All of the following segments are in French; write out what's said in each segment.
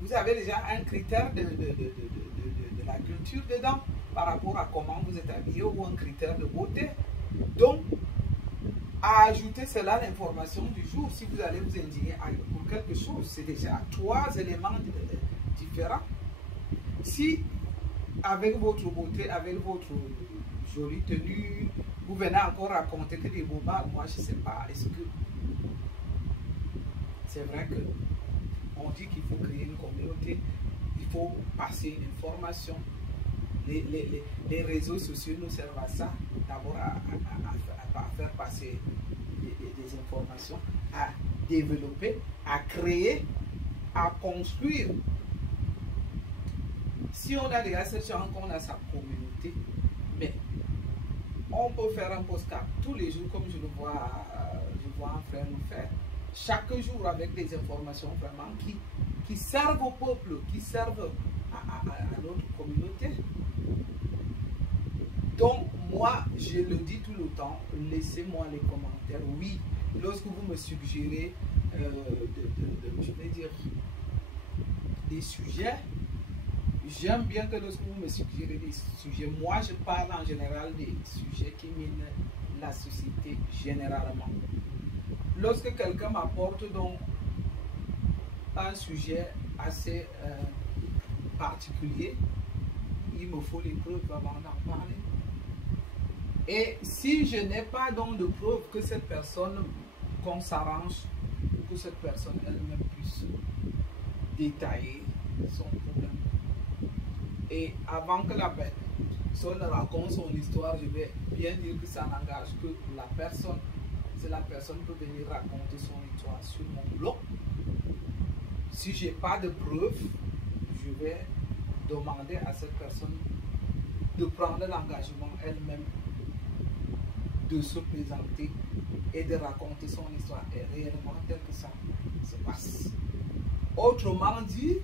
vous avez déjà un critère de la culture dedans par rapport à comment vous êtes habillé ou un critère de beauté. Donc, à ajouter cela l'information du jour, si vous allez vous indigner pour quelque chose, c'est déjà 3 éléments différents. Si avec votre beauté, avec votre jolie tenue, vous venez encore raconter que des bobards, moi je ne sais pas, est-ce que c'est vrai que on dit qu'il faut créer une communauté, il faut passer une information. Les réseaux sociaux nous servent à ça, d'abord à faire passer des informations, à développer, à créer, à construire. Si on a déjà cette chance qu'on a sa communauté, mais on peut faire un postcard tous les jours comme je vois un frère nous faire. Chaque jour avec des informations vraiment qui servent au peuple, qui servent à notre communauté. Donc, moi, je le dis tout le temps, laissez-moi les commentaires. Oui, lorsque vous me suggérez, je vais dire, des sujets, j'aime bien que lorsque vous me suggérez des sujets, moi, je parle en général des sujets qui minent la société généralement. Lorsque quelqu'un m'apporte donc un sujet assez particulier, il me faut les preuves avant d'en parler. Et si je n'ai pas donc de preuves que cette personne, qu'on s'arrange, que cette personne elle-même puisse détailler son problème. Et avant que la personne raconte son histoire, je vais bien dire que ça n'engage que la personne. Si la personne peut venir raconter son histoire sur mon blog, si je n'ai pas de preuves, je vais demander à cette personne de prendre l'engagement elle-même de se présenter et de raconter son histoire et réellement tel que ça se passe. Autrement dit,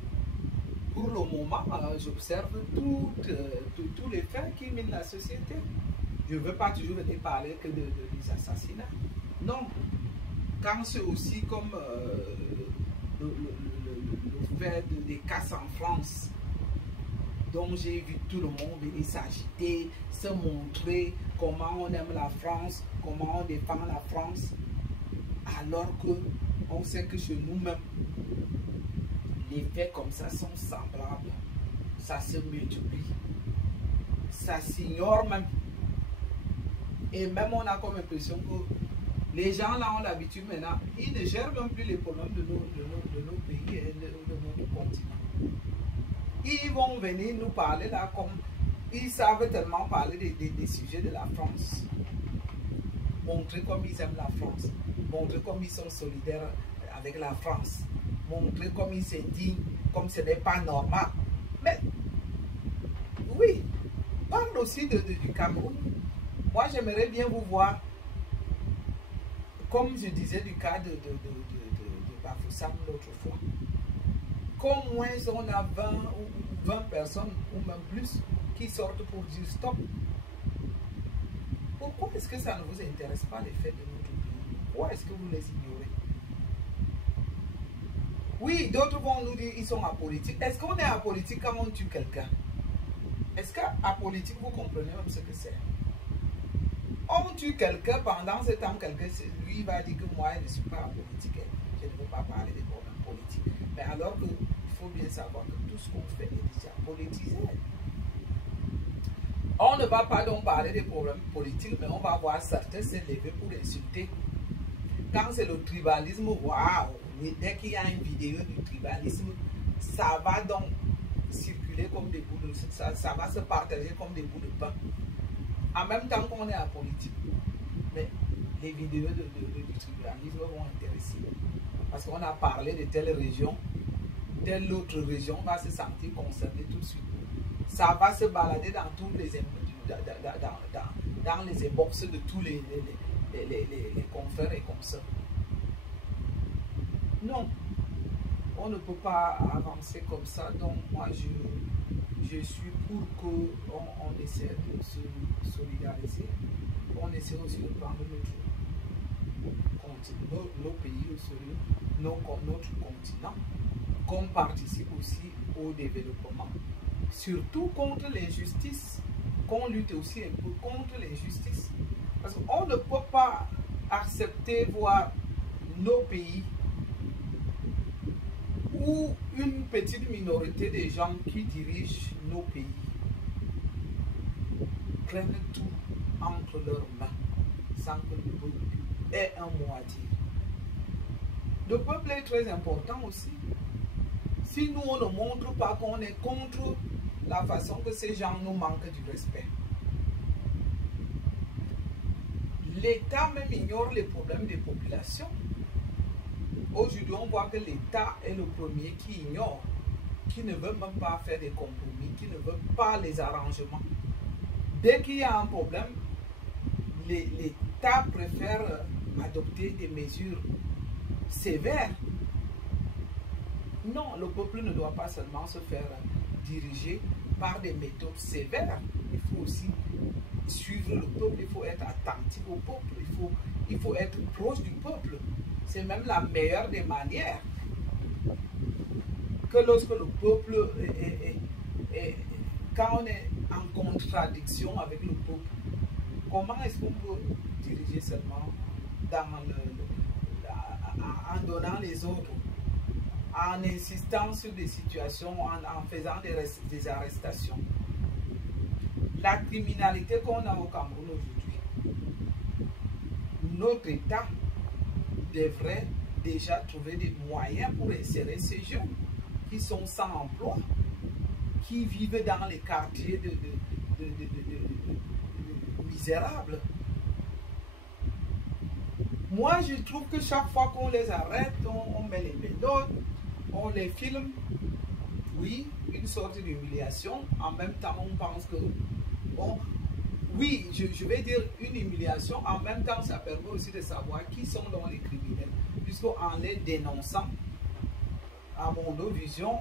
pour le moment, j'observe tous les faits qui minent la société. Je ne veux pas toujours venir parler que des assassinats. Non, quand c'est aussi comme le fait des casses en France, donc j'ai vu tout le monde venir s'agiter, se montrer comment on aime la France, comment on défend la France, alors qu'on sait que chez nous-mêmes, les faits comme ça sont semblables, ça se multiplie, ça s'ignore même. Et même on a comme impression que les gens là ont l'habitude maintenant, ils ne gèrent même plus les problèmes de nos pays et de notre continent. Ils vont venir nous parler là comme ils savent tellement parler des sujets de la France. Montrer comme ils aiment la France, montrer comme ils sont solidaires avec la France, montrer comme ils s'indignent, comme ce n'est pas normal. Mais oui, parle aussi du Cameroun. Moi, j'aimerais bien vous voir, comme je disais du cas de Bafoussam l'autre fois. Qu'au moins on a 20 personnes ou même plus qui sortent pour dire stop. Pourquoi est-ce que ça ne vous intéresse pas les faits de notre pays? Pourquoi est-ce que vous les ignorez? Oui, d'autres vont nous dire qu'ils sont apolitiques. Est-ce qu'on est apolitique quand on tue quelqu'un? Est-ce qu'apolitique, vous comprenez même ce que c'est? On tue quelqu'un, pendant ce temps, quelqu'un, lui va dire que moi, je ne suis pas apolitique. Je ne veux pas parler des problèmes politiques. Mais alors qu'il faut bien savoir que tout ce qu'on fait est déjà politisé. On ne va pas donc parler des problèmes politiques, mais on va voir certains se lever pour insulter. Quand c'est le tribalisme, waouh! Dès qu'il y a une vidéo du tribalisme, ça va donc circuler comme des bouts de... Ça va se partager comme des bouts de pain. En même temps qu'on est apolitique. Mais les vidéos du tribalisme vont intéresser. Parce qu'on a parlé de telle région, telle autre région va se sentir concernée tout de suite. Ça va se balader dans tous les dans les inbox de tous les confrères et consoeurs. Non, on ne peut pas avancer comme ça. Donc moi je suis pour qu'on essaie de se solidariser. On essaie aussi de prendre nos pays au sérieux, notre continent. qu'on participe aussi au développement. Surtout contre l'injustice, qu'on lutte aussi un peu contre l'injustice. Parce qu'on ne peut pas accepter voir nos pays où une petite minorité de gens qui dirigent nos pays prennent tout entre leurs mains sans que le peuple ait un mot à dire. Le peuple est très important aussi. Si nous, on ne montre pas qu'on est contre la façon que ces gens nous manquent du respect, l'État même ignore les problèmes des populations. Aujourd'hui, on voit que l'État est le premier qui ignore, qui ne veut même pas faire des compromis, qui ne veut pas les arrangements. Dès qu'il y a un problème, l'État préfère adopter des mesures sévères. Non, le peuple ne doit pas seulement se faire diriger par des méthodes sévères. Il faut aussi suivre le peuple, il faut être attentif au peuple, il faut être proche du peuple. C'est même la meilleure des manières. Que lorsque le peuple quand on est en contradiction avec le peuple, comment est-ce qu'on peut diriger seulement en donnant les ordres, en insistant sur des situations, en faisant des arrestations? La criminalité qu'on a au Cameroun aujourd'hui, notre État devrait déjà trouver des moyens pour insérer ces jeunes qui sont sans emploi, qui vivent dans les quartiers misérables. Moi, je trouve que chaque fois qu'on les arrête, on met les méthodes, on les filme. Oui, une sorte d'humiliation. En même temps, on pense que... oui, je vais dire une humiliation. En même temps, ça permet aussi de savoir qui sont donc les criminels. Puisqu'en les dénonçant, à mon vision,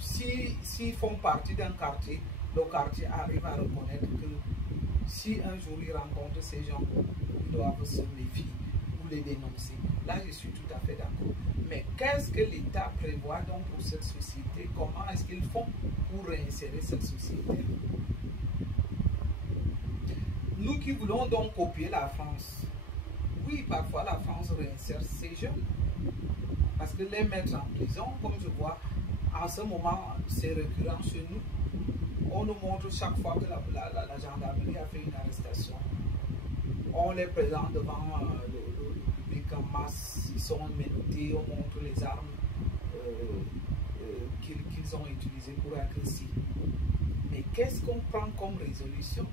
s'ils font partie d'un quartier, le quartier arrive à reconnaître que si un jour ils rencontrent ces gens, ils doivent se méfier ou les dénoncer. Là, je suis tout à fait d'accord. Mais qu'est-ce que l'État prévoit donc pour cette société? Comment est-ce qu'ils font pour réinsérer cette société? Nous qui voulons donc copier la France, oui, parfois la France réinsère ces jeunes. Parce que les mettre en prison, comme je vois, en ce moment, c'est récurrent chez nous. On nous montre chaque fois que la gendarmerie a fait une arrestation. On les présente devant le public en masse, ils sont menottés, on montre les armes qu'ils ont utilisées pour agresser. Mais qu'est-ce qu'on prend comme résolution?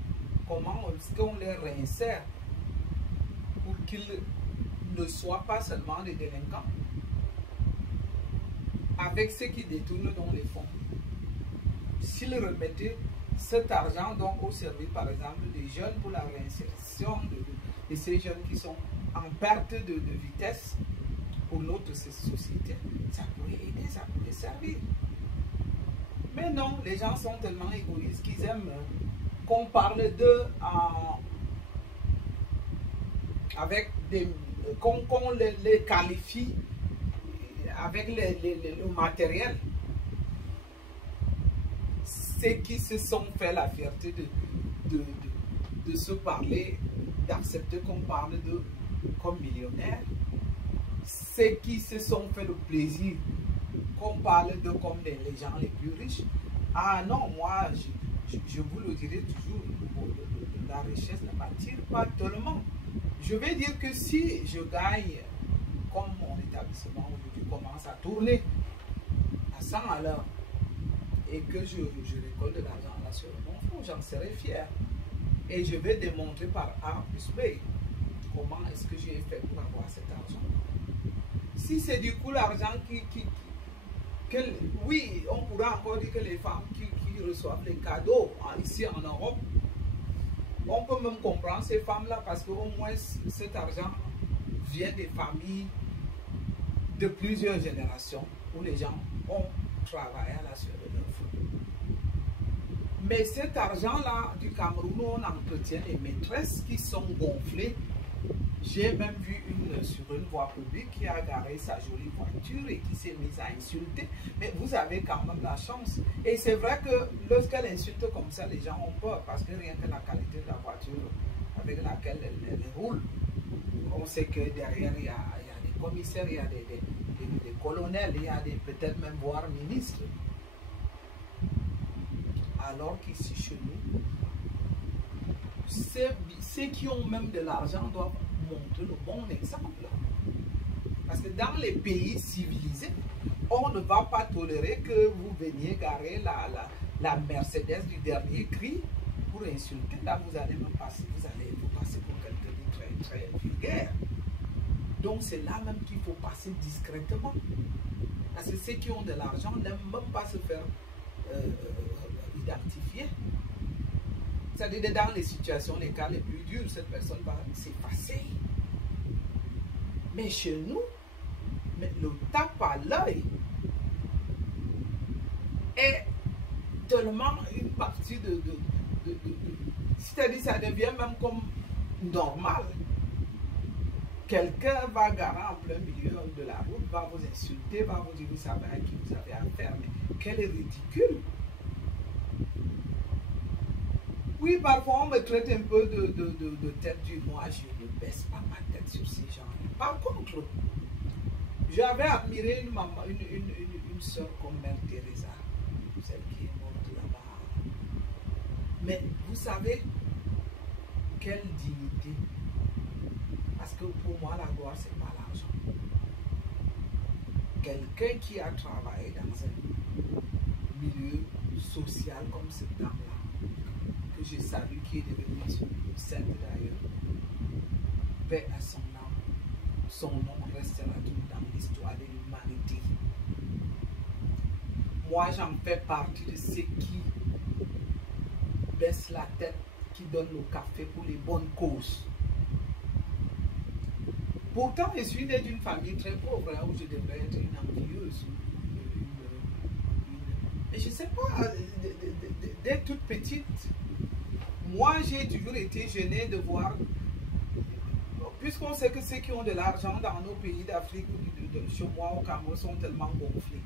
Comment est-ce qu'on les réinsère pour qu'ils ne soient pas seulement des délinquants, avec ceux qui détournent dans les fonds? S'ils remettaient cet argent donc au service, par exemple, des jeunes pour la réinsertion de ces jeunes qui sont en perte de vitesse pour notre société, ça pourrait aider, ça pourrait servir. Mais non, les gens sont tellement égoïstes qu'ils aiment qu'on parle d'eux avec des... qu'on les qualifie avec le matériel. Ceux qui se sont fait la fierté de se parler, d'accepter qu'on parle d'eux comme millionnaires, ceux qui se sont fait le plaisir qu'on parle d'eux comme les gens les plus riches. Ah non, moi, je vous le dirai toujours, la richesse ne m'attire pas tellement. Je vais dire que si je gagne, comme mon établissement aujourd'hui commence à tourner à 100 à l'heure, et que je récolte de l'argent là sur mon fonds, j'en serai fier. Et je vais démontrer par A plus B comment est-ce que j'ai fait pour avoir cet argent. Si c'est du coup l'argent oui, on pourra encore dire que les femmes qui reçoivent les cadeaux ici en Europe, on peut même comprendre ces femmes-là parce qu'au moins cet argent vient des familles de plusieurs générations où les gens ont travaillé à la sueur de leur front. Mais cet argent-là du Cameroun, on entretient les maîtresses qui sont gonflées. J'ai même vu sur une voie publique qui a garé sa jolie voiture et qui s'est mise à insulter. Mais vous avez quand même la chance. Et c'est vrai que lorsqu'elle insulte comme ça, les gens ont peur parce que rien que la qualité de la voiture avec laquelle elle roule, on sait que derrière il y a des commissaires, il y a des colonels, il y a peut-être même voire ministres. Alors qu'ici chez nous, ceux qui ont même de l'argent doivent montrer le bon exemple. Parce que dans les pays civilisés, on ne va pas tolérer que vous veniez garer la Mercedes du dernier cri pour insulter. Là, vous allez même passer, vous passer pour quelqu'un de très, très vulgaire. Donc, c'est là même qu'il faut passer discrètement. Parce que ceux qui ont de l'argent n'aiment même pas se faire identifier. C'est-à-dire dans les situations, les cas les plus durs, cette personne va s'effacer. Mais chez nous, le tape à l'œil est tellement une partie c'est-à-dire ça devient même comme normal. Quelqu'un va garer en plein milieu de la route, va vous insulter, va vous dire vous savez à qui vous avez affaire. Mais quel est ridicule! Oui, parfois on me traite un peu de tête du moi, je ne baisse pas ma tête sur ces gens. Par contre, j'avais admiré une maman, une soeur comme Mère Teresa, celle qui est morte là-bas. Mais vous savez, quelle dignité. Parce que pour moi, la gloire, ce n'est pas l'argent. Quelqu'un qui a travaillé dans un milieu social comme cette dame-là, que je salue, qui est devenue sainte d'ailleurs, paix à son âme, son nom restera tout dans l'histoire de l'humanité. Moi, j'en fais partie de ceux qui baissent la tête, qui donnent le café pour les bonnes causes. Pourtant, je suis né d'une famille très pauvre, où je devrais être une envieuse. Mais je ne sais pas, dès toute petite, moi j'ai toujours été gênée de voir, puisqu'on sait que ceux qui ont de l'argent dans nos pays d'Afrique ou chez moi au Cameroun sont tellement gonflés.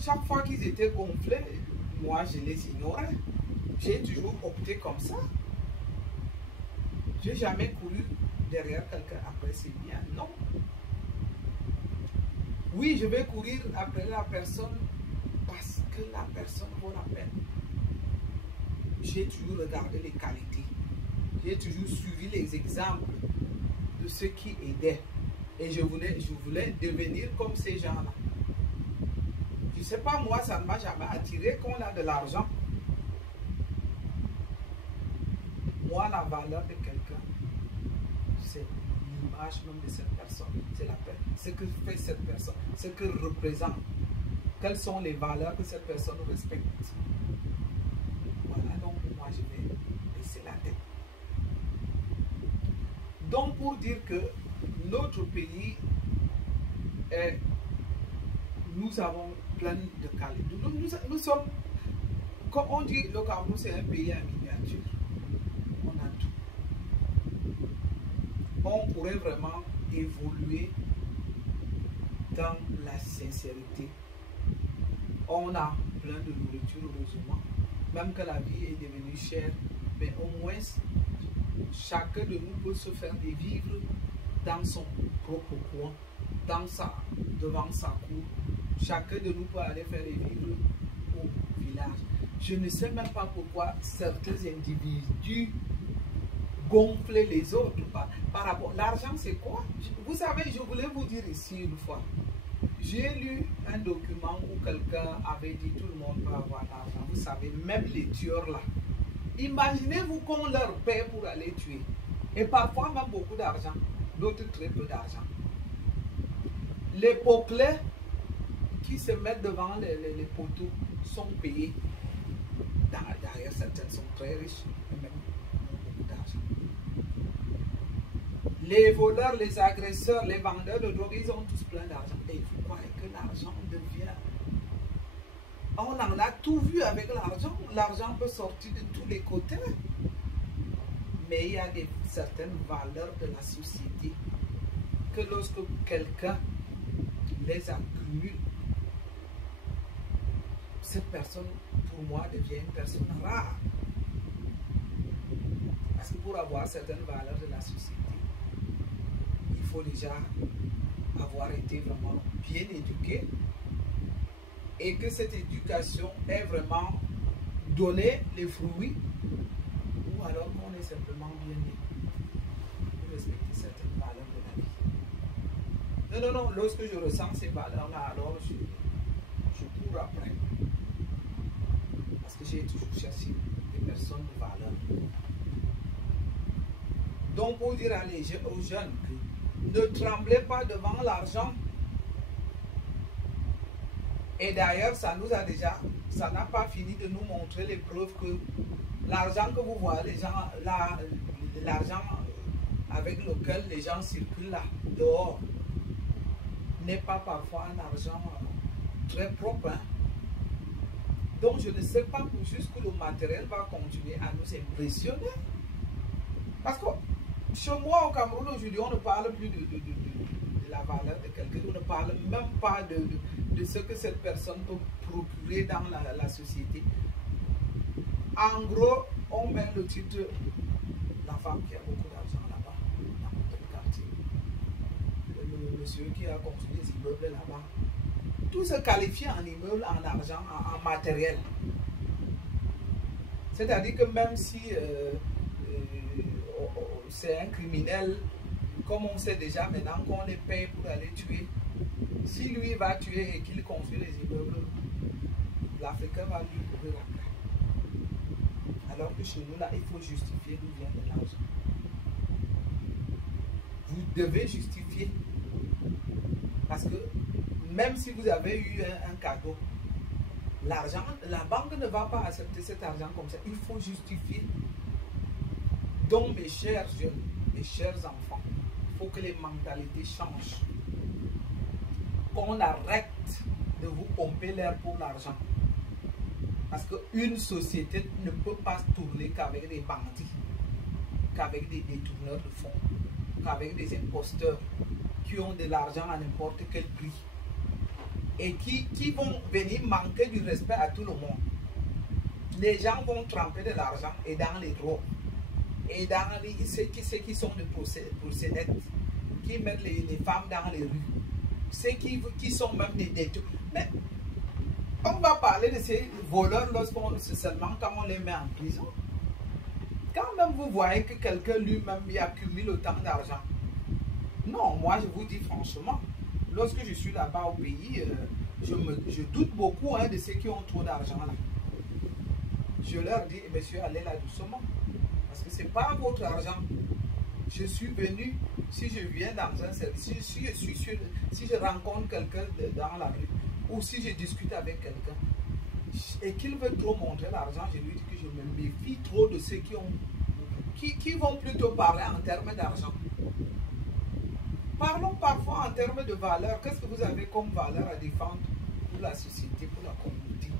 Chaque fois qu'ils étaient gonflés, moi je les ignorais. J'ai toujours opté comme ça. Je n'ai jamais couru derrière quelqu'un après c'est bien, non. Oui, je vais courir après la personne parce que la personne vaut la peine. J'ai toujours regardé les qualités. J'ai toujours suivi les exemples de ceux qui aidaient. Et je voulais devenir comme ces gens-là. Je ne sais pas, moi, ça ne m'a jamais attiré qu'on a de l'argent. Moi, la valeur de quelqu'un, c'est l'image même de cette personne. C'est la paix. Ce que fait cette personne, ce que représente. Quelles sont les valeurs que cette personne respecte. Voilà, donc moi, je vais baisser la tête. Donc, pour dire que notre pays est, nous avons plein de qualités. Nous sommes, comme on dit, le Cameroun, c'est un pays en miniature. On a tout. On pourrait vraiment évoluer dans la sincérité. On a plein de nourriture, heureusement. Même que la vie est devenue chère, mais au moins, chacun de nous peut se faire des vivres dans son propre coin, devant sa cour. Chacun de nous peut aller faire des vivres au village. Je ne sais même pas pourquoi certains individus gonflent les autres par rapport. L'argent, c'est quoi? Vous savez, je voulais vous dire ici une fois. J'ai lu un document où quelqu'un avait dit tout le monde peut avoir l'argent. Vous savez, même les tueurs là. Imaginez-vous qu'on leur paie pour aller tuer. Et parfois même beaucoup d'argent. D'autres très peu d'argent. Les peuplés qui se mettent devant les poteaux sont payés. D'ailleurs, certaines sont très riches. Et même beaucoup d'argent. Les voleurs, les agresseurs, les vendeurs de drogue, ils ont tous plein d'argent. Et vous croyez que l'argent devient... On en a tout vu avec l'argent. L'argent peut sortir de tous les côtés. mais il y a certaines valeurs de la société que lorsque quelqu'un les accumule, cette personne, pour moi, devient une personne rare. Parce que pour avoir certaines valeurs de la société, il faut déjà avoir été vraiment bien éduqué et que cette éducation ait vraiment donné les fruits, ou alors qu'on est simplement bien né pour respecter certaines valeurs de la vie. Non, non, non, lorsque je ressens ces valeurs-là, alors je cours après. Parce que j'ai toujours cherché des personnes de valeur. Donc, pour dire aux jeunes que ne tremblez pas devant l'argent. Et d'ailleurs, ça n'a pas fini de nous montrer les preuves que l'argent que vous voyez, l'argent avec lequel les gens circulent là, dehors, n'est pas parfois un argent très propre. Hein? Donc, je ne sais pas jusqu'où le matériel va continuer à nous impressionner. Parce que chez moi, au Cameroun, aujourd'hui, on ne parle plus de la valeur de quelqu'un. On ne parle même pas de ce que cette personne peut procurer dans la société. En gros, on met le titre la femme qui a beaucoup d'argent là-bas, dans le quartier. Le monsieur qui a construit des immeubles là-bas. Tout se qualifie en immeuble, en argent, en matériel. C'est-à-dire que même si c'est un criminel, comme on sait déjà maintenant qu'on les paye pour aller tuer, si lui va tuer et qu'il construit les immeubles, l'Africain va lui courir après. Alors que chez nous, là, il faut justifier d'où vient de l'argent. Vous devez justifier. Parce que même si vous avez eu un cadeau, l'argent, la banque ne va pas accepter cet argent comme ça. Il faut justifier. Donc, mes chers jeunes, mes chers enfants, il faut que les mentalités changent. Qu'on arrête de vous pomper l'air pour l'argent. Parce qu'une société ne peut pas se tourner qu'avec des bandits, qu'avec des détourneurs de fonds, qu'avec des imposteurs qui ont de l'argent à n'importe quel prix et qui vont venir manquer du respect à tout le monde. Les gens vont tremper de l'argent et dans les drogues et dans ceux qui sont des procédés, qui mettent les femmes dans les rues, ceux qui sont même des détourneurs. Mais on va parler de ces voleurs seulement quand on les met en prison. Quand même vous voyez que quelqu'un lui-même y accumule autant d'argent. Non, moi je vous dis franchement, lorsque je suis là-bas au pays, je doute beaucoup de ceux qui ont trop d'argent là. Je leur dis, monsieur, allez là doucement. Parce que ce n'est pas votre argent. Je suis venu, si je viens dans un service, si je rencontre quelqu'un dans la rue, ou si je discute avec quelqu'un, et qu'il veut trop montrer l'argent, je lui dis que je me méfie trop de ceux qui vont plutôt parler en termes d'argent. Parlons parfois en termes de valeur. Qu'est-ce que vous avez comme valeur à défendre pour la société, pour la communauté?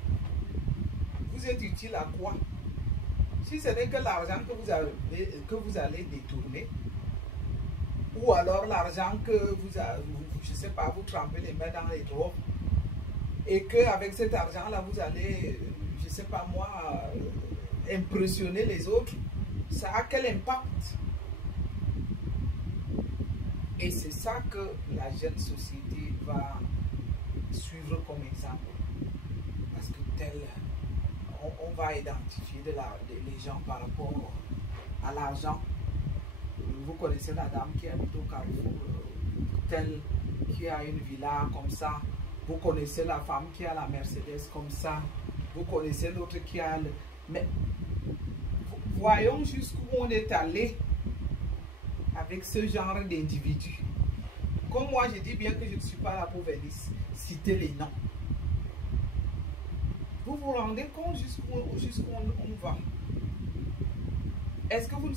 Vous êtes utile à quoi? Si ce n'est que l'argent que vous allez détourner, ou alors l'argent que je ne sais pas, vous trempez les mains dans les drogues, et qu'avec cet argent-là, vous allez, je ne sais pas moi, impressionner les autres, ça a quel impact? Et c'est ça que la jeune société va suivre comme exemple. Parce que on va identifier les gens par rapport à l'argent. Vous connaissez la dame qui habite au Carrefour, telle qui a une villa comme ça. Vous connaissez la femme qui a la Mercedes comme ça. Vous connaissez l'autre qui a le... Mais voyons jusqu'où on est allé avec ce genre d'individus. Comme moi, je dis bien que je ne suis pas là pour venir citer les noms. Vous vous rendez compte jusqu'où on va? Est-ce que vous ne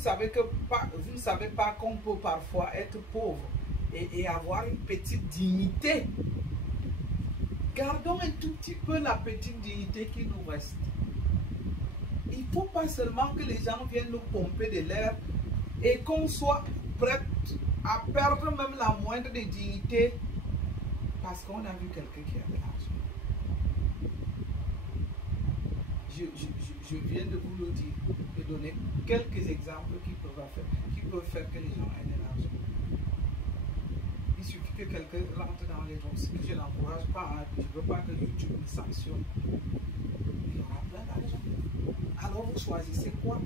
savez pas qu'on peut parfois être pauvre et avoir une petite dignité? Gardons un tout petit peu la petite dignité qui nous reste. Il ne faut pas seulement que les gens viennent nous pomper de l'air et qu'on soit prêt à perdre même la moindre des dignités parce qu'on a vu quelqu'un qui avait l'argent. Je viens de vous le dire, de donner quelques exemples qui peuvent faire que les gens aient de l'argent. Il suffit que quelqu'un rentre dans les drogues, ce que je n'encourage pas, hein, je ne veux pas que YouTube me sanctionne. Il y aura plein d'argent. Alors vous choisissez quoi?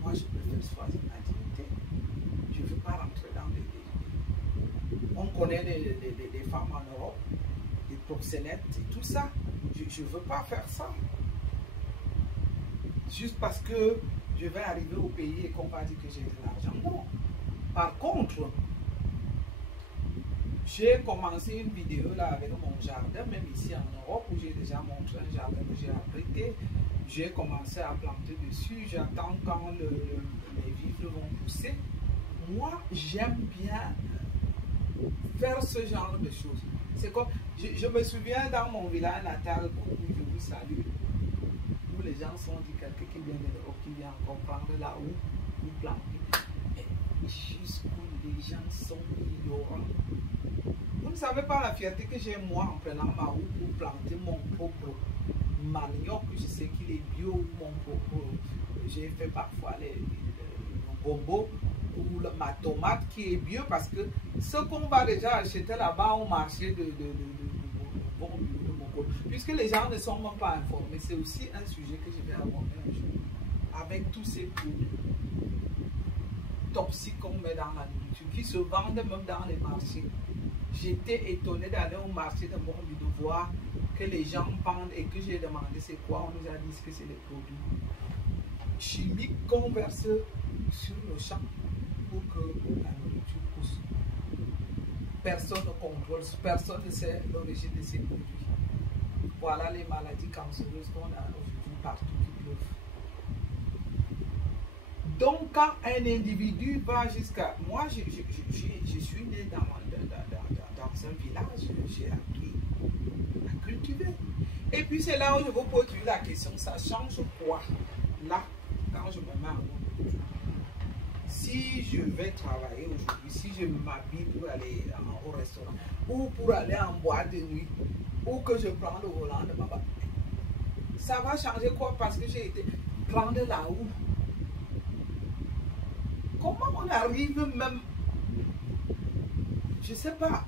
Moi je préfère choisir ma dignité. Je ne veux pas rentrer dans des... On connaît des femmes en Europe, des proxénètes et tout ça. Je ne veux pas faire ça. Juste parce que je vais arriver au pays et qu'on va dire que j'ai de l'argent. Non. Par contre, j'ai commencé une vidéo là avec mon jardin, même ici en Europe, où j'ai déjà montré un jardin que j'ai abrité. J'ai commencé à planter dessus. J'attends quand les vivres vont pousser. Moi, j'aime bien faire ce genre de choses. C'est comme, je me souviens dans mon village natal, où je vous salue, où les gens sont dit quelqu'un qui vient de l'Europe, qui vient encore prendre la houe pour planter. Et jusqu'où les gens sont ignorants. Vous ne savez pas la fierté que j'ai moi en prenant ma houe pour planter mon propre manioc. Je sais qu'il est bio, mon propre. J'ai fait parfois le gombo ou ma tomate qui est bio parce que ce qu'on va déjà acheter là-bas au marché de Moko, puisque les gens ne sont même pas informés, c'est aussi un sujet que je vais aborder un jour avec tous ces produits toxiques qu'on met dans la nourriture qui se vendent même dans les marchés. J'étais étonné d'aller au marché de Morbi de voir que les gens vendent et que j'ai demandé c'est quoi, on nous a dit que c'est des produits chimiques qu'on verse sur le champ pour que la nourriture pousse. Personne ne contrôle, personne ne sait l'origine de ces produits. Voilà les maladies cancéreuses qu'on a aujourd'hui partout qui pleuvent. Donc quand un individu va jusqu'à... Moi, je suis né dans un village, j'ai appris à cultiver. Et puis c'est là où je vous pose la question, ça change quoi? Là, quand je me mets en route, si je vais travailler aujourd'hui, si je m'habille pour aller au restaurant, ou pour aller en boîte de nuit, ou que je prends le volant de ma voiture, ça va changer quoi? Parce que j'ai été prendre la houe. Comment on arrive même, je ne sais pas,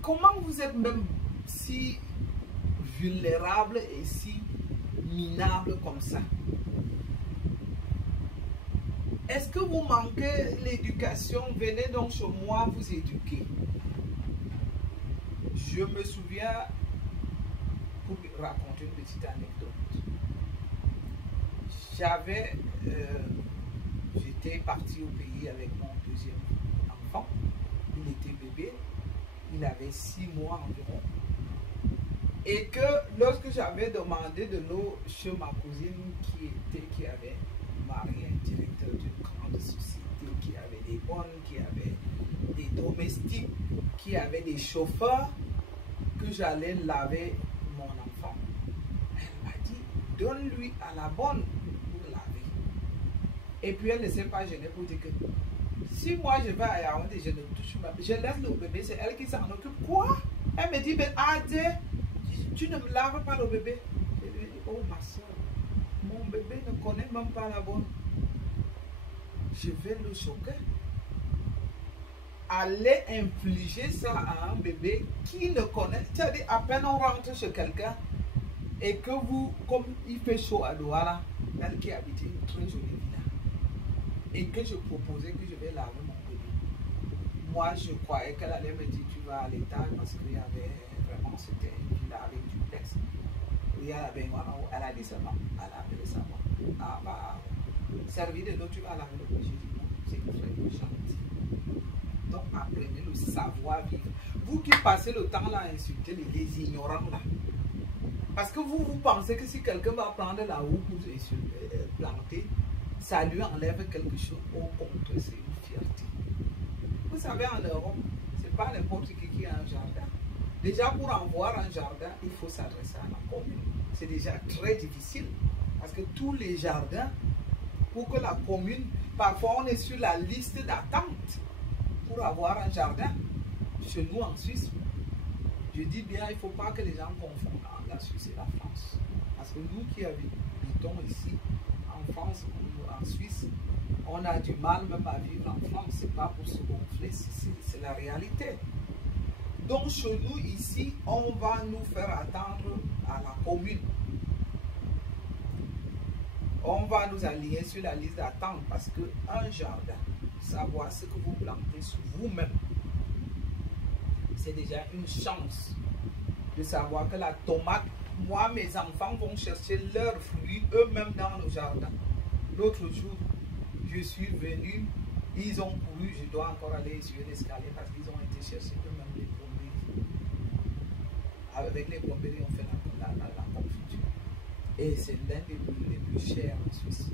comment vous êtes même si vulnérable et si minable comme ça? Est-ce que vous manquez l'éducation? Venez donc chez moi vous éduquer. Je me souviens, pour raconter une petite anecdote, j'étais parti au pays avec mon deuxième enfant. Il était bébé, il avait 6 mois environ. Et que lorsque j'avais demandé de l'eau chez ma cousine qui avait marié un directeur d'une grande société, qui avait des bonnes, qui avait des domestiques, qui avait des chauffeurs, que j'allais laver mon enfant. Elle m'a dit, donne-lui à la bonne pour laver. Et puis elle ne s'est pas gênée pour dire que si moi je vais à Yaoundé, je ne touche pas, je laisse le bébé, c'est elle qui s'en occupe. Quoi? Elle me dit, mais Adé, tu ne me laves pas le bébé. Je lui ai dit, oh ma soeur, mon bébé ne connaît même pas la bonne. Je vais le choquer. Aller infliger ça à un bébé qui ne connaît, c'est-à-dire à peine on rentre chez quelqu'un et que vous, comme il fait chaud à Douala, elle qui habitait une très jolie villa, et que je proposais que je vais laver mon bébé. Moi, je croyais qu'elle allait me dire tu vas à l'étage parce qu'il y avait vraiment, c'était une villa avec du duplex. Il y a la baignoire en haut. Elle a dit seulement, elle a appelé ça moi. Ah bah, servi de l'eau, tu vas laver le bébé. J'ai dit non, c'est très gentil. Donc apprenez le savoir-vivre. Vous qui passez le temps là à insulter les ignorants là. Parce que vous pensez que si quelqu'un va prendre la houe pour planter, ça lui enlève quelque chose. Au contraire, c'est une fierté. Vous savez, en Europe, c'est pas n'importe qui a un jardin. Déjà, pour avoir un jardin, il faut s'adresser à la commune. C'est déjà très difficile. Parce que tous les jardins pour que la commune, parfois on est sur la liste d'attente pour avoir un jardin chez nous en Suisse. Je dis bien, il ne faut pas que les gens confondent la Suisse et la France. Parce que nous qui habitons ici, en France ou en Suisse, on a du mal même à vivre en France. Ce n'est pas pour se gonfler, c'est la réalité. Donc chez nous ici, on va nous faire attendre à la commune. On va nous aligner sur la liste d'attente parce qu'un jardin, savoir ce que vous plantez sur vous-même, c'est déjà une chance de savoir que la tomate, moi, mes enfants vont chercher leurs fruits eux-mêmes dans nos jardins. L'autre jour, je suis venu, ils ont couru, je dois encore aller sur l'escalier parce qu'ils ont été chercher eux-mêmes les pommes. Avec les pommes, on fait la confiture. Et c'est l'un des fruits les plus chers en Suisse.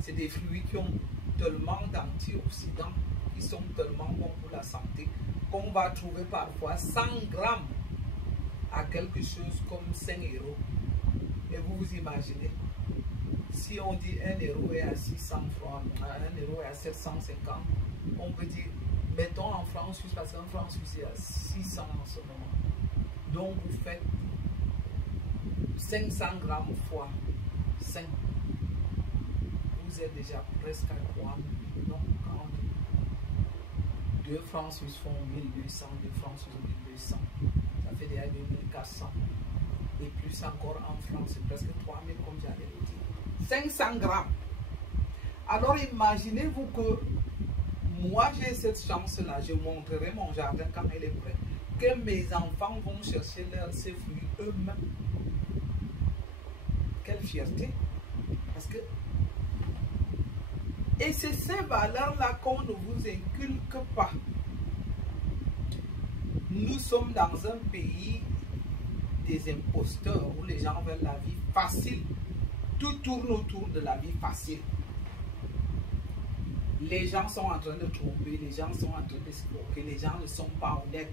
C'est des fruits qui ont tellement d'antioxydants, qui sont tellement bons pour la santé, qu'on va trouver parfois 100 grammes à quelque chose comme 5 €. Et vous vous imaginez, si on dit 1 € est à 600 francs, 1 € est à 750, on peut dire, mettons en francs suisses, parce qu'en francs suisses, il y a 600 en ce moment. Donc vous faites 500 grammes fois 5. Vous êtes déjà presque à 3 000. Non, 40. 2 francs suisses font 1200, 2 francs suisses 1200. Ça fait déjà 2400. Et plus encore en France, c'est presque 3000 comme j'allais le dire. 500 grammes. Alors imaginez-vous que moi j'ai cette chance-là, je montrerai mon jardin quand il est prêt, que mes enfants vont chercher ces fruits eux-mêmes. Quelle fierté. Parce que... Et c'est ces valeurs-là qu'on ne vous inculque pas. Nous sommes dans un pays des imposteurs où les gens veulent la vie facile. Tout tourne autour de la vie facile. Les gens sont en train de tromper, les gens sont en train d'escroquer, les gens ne sont pas honnêtes.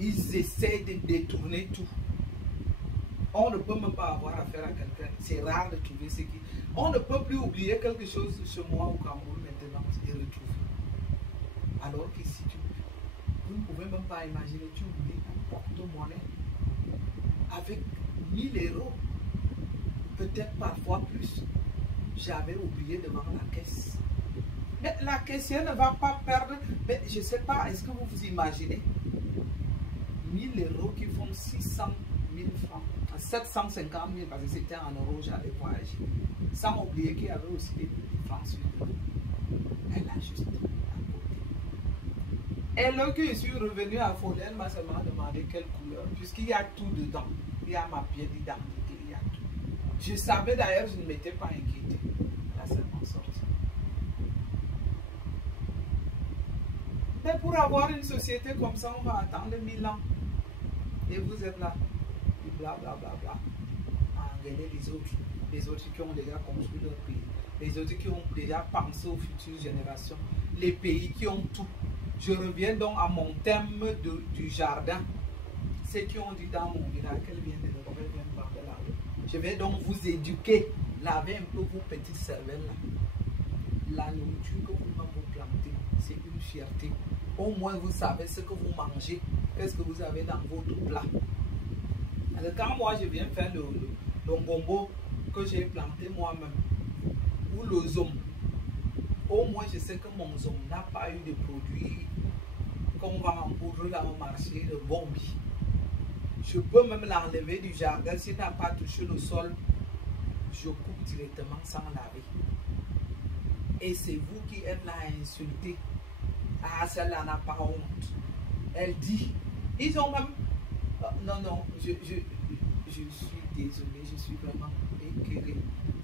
Ils essaient de détourner tout. On ne peut même pas avoir affaire à quelqu'un. C'est rare de trouver ce qui... On ne peut plus oublier quelque chose chez moi au Cameroun maintenant et retrouver. Alors qu'ici, vous ne pouvez même pas imaginer, tu oublies un porte-monnaie avec 1000 €, peut-être parfois plus. J'avais oublié devant la caisse. Mais la caissière ne va pas perdre. Mais je ne sais pas, est-ce que vous vous imaginez 1000 € qui font 600 000 francs, 750 000 parce que c'était en euros, j'avais voyagé. Sans oublier qu'il y avait aussi des francs suisses. Elle a juste à côté. Et là que je suis revenu à Faudel, elle m'a seulement demandé quelle couleur, puisqu'il y a tout dedans. Il y a ma pièce d'identité, il y a tout. Je savais d'ailleurs, je ne m'étais pas inquiété. Là, ça m'en sorti. Mais pour avoir une société comme ça, on va attendre 1000 ans. Et vous êtes là. Et bla bla bla bla. À engueuler les autres qui ont déjà construit leur pays. Les autres qui ont déjà pensé aux futures générations. Les pays qui ont tout. Je reviens donc à mon thème du jardin. Ceux qui ont dit dans mon village qu'elle vient de le remettre par là. Je vais donc vous éduquer. Lavez un peu vos petites cervelles là. La nourriture que vous plantez, c'est une fierté. Au moins vous savez ce que vous mangez. Qu'est-ce que vous avez dans votre plat. Alors quand moi je viens faire le gombo que j'ai planté moi-même, ou le zom, au moins je sais que mon zom n'a pas eu de produits qu'on va en poudre dans le marché de bombi. Je peux même l'enlever du jardin s'il n'a pas touché le sol. Je coupe directement sans laver. Et c'est vous qui êtes là à insulter. Ah, celle-là n'a pas honte. Elle dit, ils ont même... non, non, je suis désolé, je suis vraiment écœuré.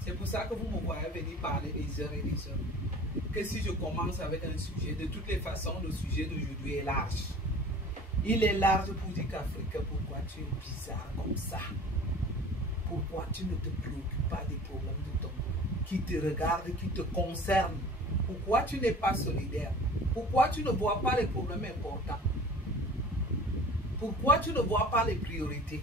C'est pour ça que vous me voyez venir parler des heures et des heures. Que si je commence avec un sujet, de toutes les façons, le sujet d'aujourd'hui est large. Il est large pour dire qu'Afrique, pourquoi tu es bizarre comme ça? Pourquoi tu ne te préoccupes pas des problèmes de ton qui te regardent, qui te concernent? Pourquoi tu n'es pas solidaire? Pourquoi tu ne vois pas les problèmes importants? Pourquoi tu ne vois pas les priorités?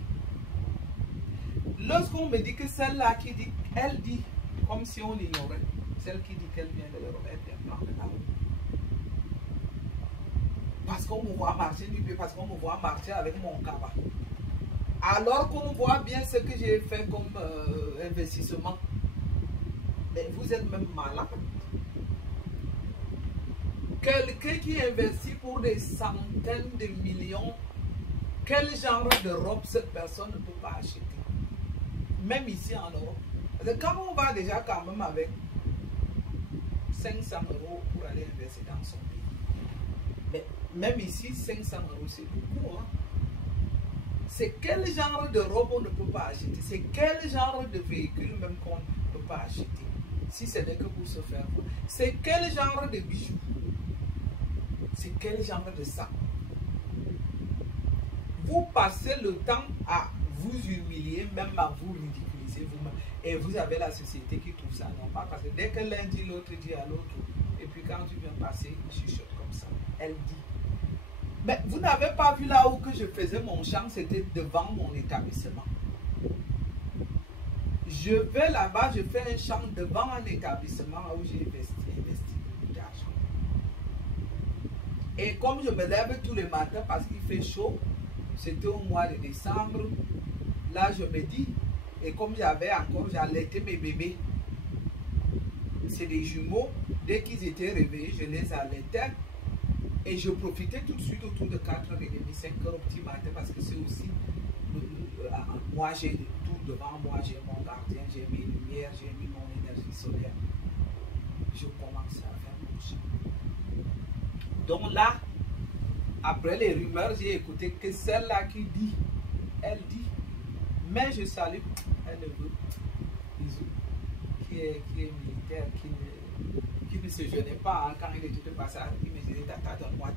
Lorsqu'on me dit que celle-là qui dit, elle dit, comme si on l'ignorait. Celle qui dit qu'elle vient de l'Europe, elle vient prendre la route. Parce qu'on me voit marcher du pied, parce qu'on me voit marcher avec mon cabas. Alors qu'on voit bien ce que j'ai fait comme investissement. Mais vous êtes même malade. Quelqu'un qui investit pour des centaines de millions, quel genre de robe cette personne ne peut pas acheter? Même ici en Europe. Parce que quand on va déjà quand même avec 500 € pour aller investir dans son pays. Mais même ici, 500 € c'est beaucoup. Hein? C'est quel genre de robe on ne peut pas acheter? C'est quel genre de véhicule même qu'on ne peut pas acheter? Si ce n'est que pour se faire voir. C'est quel genre de bijoux? C'est quel genre de sac? Vous passez le temps à vous humilier, même à vous ridiculiser vous-même. Et vous avez la société qui trouve ça normal. Parce que dès que l'un dit, l'autre dit à l'autre. Et puis quand tu viens passer, il chuchote comme ça. Elle dit. Mais vous n'avez pas vu là où que je faisais mon champ, c'était devant mon établissement. Je vais là-bas, je fais un champ devant un établissement où j'ai investi beaucoup d'argent. Et comme je me lève tous les matins parce qu'il fait chaud, c'était au mois de décembre, là je me dis, et comme j'allaitais mes bébés, c'est des jumeaux, dès qu'ils étaient réveillés, je les allaitais. Et je profitais tout de suite autour de 4h30, 5h au petit matin parce que c'est aussi, moi j'ai tout devant moi, j'ai mon gardien, j'ai mes lumières, j'ai mis mon énergie solaire. Je commence à faire mon champ. Donc là, après les rumeurs, j'ai écouté que celle-là qui dit, elle dit, mais je salue, elle veut, bisous, qui est militaire, qui ne se gênait pas hein, quand il était passé, il me disait, Tata, donne-moi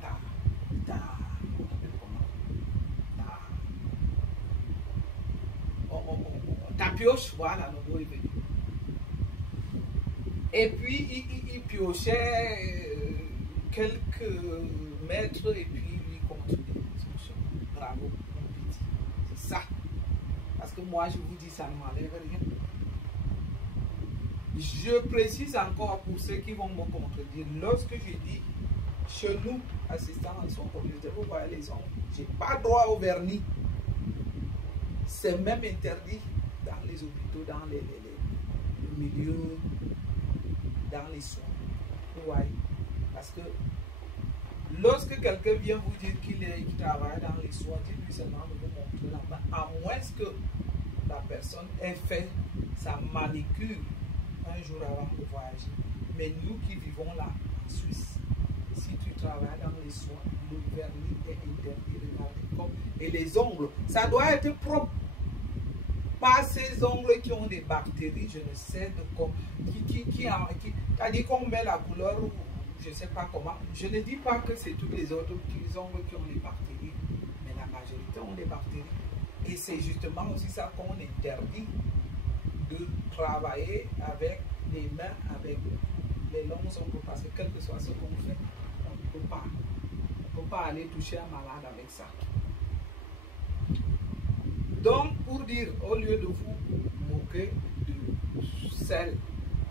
ta pioche, voilà, le mot est venu. Et puis, il piochait quelques mètres et puis lui continuait son chemin. Bravo, mon petit. C'est ça. Parce que moi, je vous dis, ça ne m'enlève rien. Je précise encore pour ceux qui vont me contredire, lorsque je dis chez nous, assistant à son communauté, vous voyez les ongles, je n'ai pas droit au vernis. C'est même interdit dans les hôpitaux, dans les milieux, dans les soins. Vous voyez? Parce que lorsque quelqu'un vient vous dire qu'il travaille dans les soins, dites-lui seulement de vous montrer la main, à moins que la personne ait fait sa manicure un jour avant de voyager. Mais nous qui vivons là, en Suisse, si tu travailles dans les soins, le vernis est interdit, regardez. Et les ongles, ça doit être propre. Pas ces ongles qui ont des bactéries, je ne sais de quoi, c'est-à-dire qu'on met la couleur, ou je ne sais pas comment. Je ne dis pas que c'est tous les autres ongles qui ont des bactéries, mais la majorité ont des bactéries. Et c'est justement aussi ça qu'on interdit de travailler avec les mains, avec les longs ongles, parce que quel que soit ce qu'on fait, on ne peut pas. On ne peut pas aller toucher un malade avec ça. Donc, pour dire, au lieu de vous moquer de celle,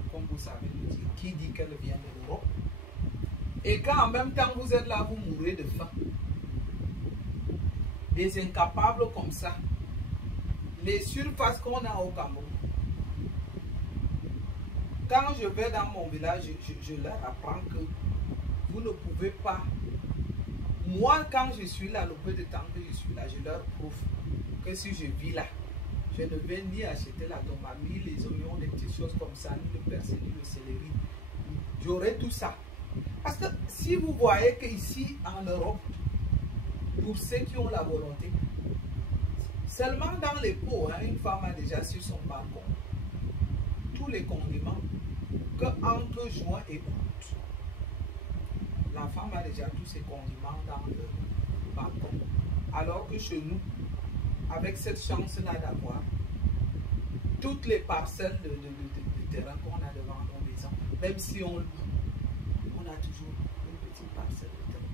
comme vous savez le dire, qui dit qu'elle vient de l'Europe, et quand en même temps vous êtes là, vous mourrez de faim, des incapables comme ça, les surfaces qu'on a au Cameroun, quand je vais dans mon village, je leur apprends que vous ne pouvez pas. Moi, quand je suis là, le peu de temps que je suis là, je leur prouve que si je vis là, je ne vais ni acheter la tomate, ni les oignons, des petites choses comme ça, ni le persil, ni le céleri. J'aurai tout ça. Parce que si vous voyez qu'ici, en Europe, pour ceux qui ont la volonté, seulement dans les pots, hein, une femme a déjà sur son balcon tous les condiments que entre juin et août, la femme a déjà tous ses condiments dans le balcon. Alors que chez nous, avec cette chance-là d'avoir toutes les parcelles de terrain qu'on a devant nos maisons, même si on a toujours une petite parcelle de terrain.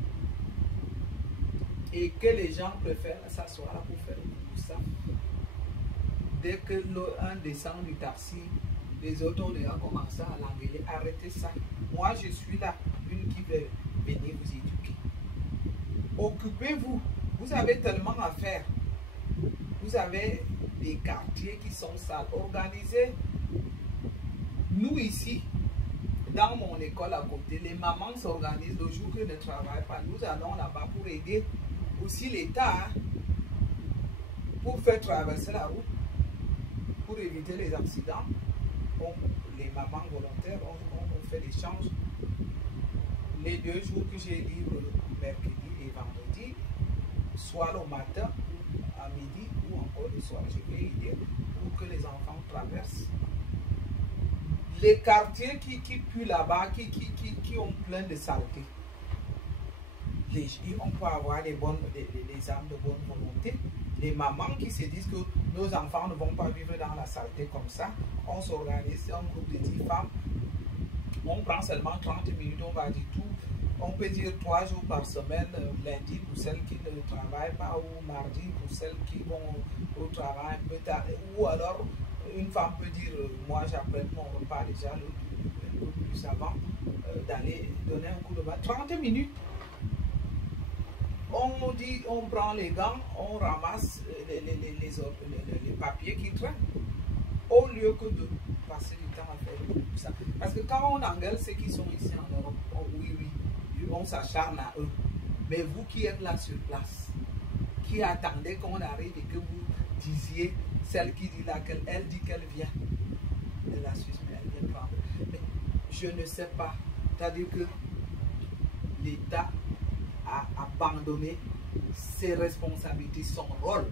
Et que les gens préfèrent s'asseoir pour faire tout ça. Dès que un descend du taxi, Les autres ont déjà commencé à l'engueuler. Arrêtez ça. Moi, je suis là, une qui veut venir vous éduquer. Occupez-vous. Vous avez tellement à faire. Vous avez des quartiers qui sont sales. Organisez. Nous ici, dans mon école à côté, les mamans s'organisent le jour qu'elles ne travaillent pas. Nous allons là-bas pour aider aussi l'État, hein, pour faire traverser la route, pour éviter les accidents. Bon, les mamans volontaires, on fait l'échange. Les 2 jours que j'ai libre, mercredi et vendredi, soit le matin, à midi ou encore le soir, je vais aider pour que les enfants traversent. Les quartiers qui puent là-bas, qui ont plein de saleté. On peut avoir des âmes de bonne volonté. Les mamans qui se disent que nos enfants ne vont pas vivre dans la saleté comme ça. On s'organise, un groupe de 10 femmes. On prend seulement 30 minutes, on va dire tout. On peut dire 3 jours par semaine, lundi pour celles qui ne travaillent pas, ou mardi pour celles qui vont au travail un peu tard. Ou alors, une femme peut dire, moi j'apprête mon repas déjà un peu plus avant d'aller donner un coup de main. 30 minutes. On dit, on prend les gants, on ramasse les papiers qui traînent, au lieu que de passer du temps à faire tout ça. Parce que quand on engueule ceux qui sont ici en Europe, oh oui, on s'acharne à eux. Mais vous qui êtes là sur place, qui attendez qu'on arrive et que vous disiez, celle qui dit là, elle dit qu'elle vient de la Suisse, mais elle vient prendre. Mais je ne sais pas. C'est-à-dire que l'État a abandonné ses responsabilités, son rôle.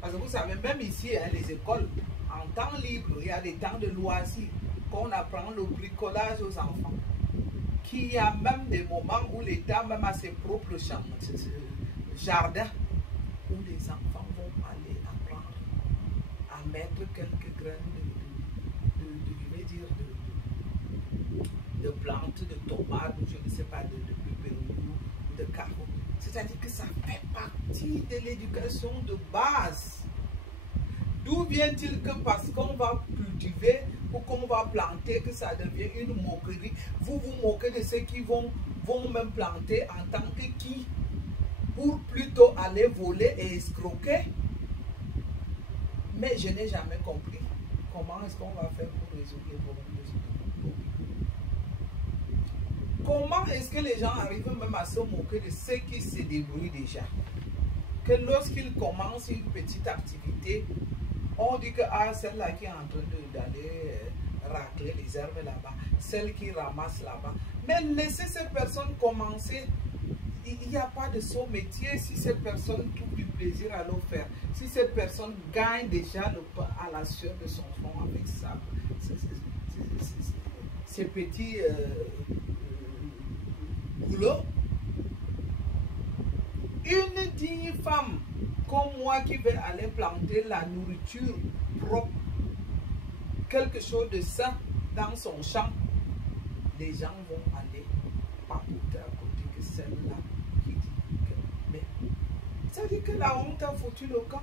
Parce que vous savez, même ici, hein, les écoles, en temps libre, il y a des temps de loisirs, qu'on apprend le bricolage aux enfants. Qu'il y a même des moments où l'État même a ses propres jardins, où les enfants vont aller apprendre à mettre quelques graines de plantes, de tomates, ou je ne sais pas, de pépéroni, de carottes. C'est-à-dire que ça fait partie de l'éducation de base. D'où vient-il que parce qu'on va cultiver ou qu'on va planter, que ça devient une moquerie? Vous vous moquez de ceux qui vont même planter en tant que qui? Pour plutôt aller voler et escroquer? Mais je n'ai jamais compris comment est-ce qu'on va faire pour résoudre les problèmes de ce pays. Comment est-ce que les gens arrivent même à se moquer de ceux qui se débrouillent déjà? Que lorsqu'ils commencent une petite activité, on dit que ah, celle-là qui est en train d'aller racler les herbes là-bas, celle qui ramasse là-bas. Mais laissez ces personnes commencer. Il n'y a pas de son métier si cette personne trouve du plaisir à le faire. Si cette personne gagne déjà le pain à la sueur de son front avec ça, ces petits boulots. Une digne femme comme moi qui veut aller planter la nourriture propre, quelque chose de sain dans son champ, les gens vont aller papoter à côté que celle-là qui dit que... Mais ça dit que la honte a foutu le camp.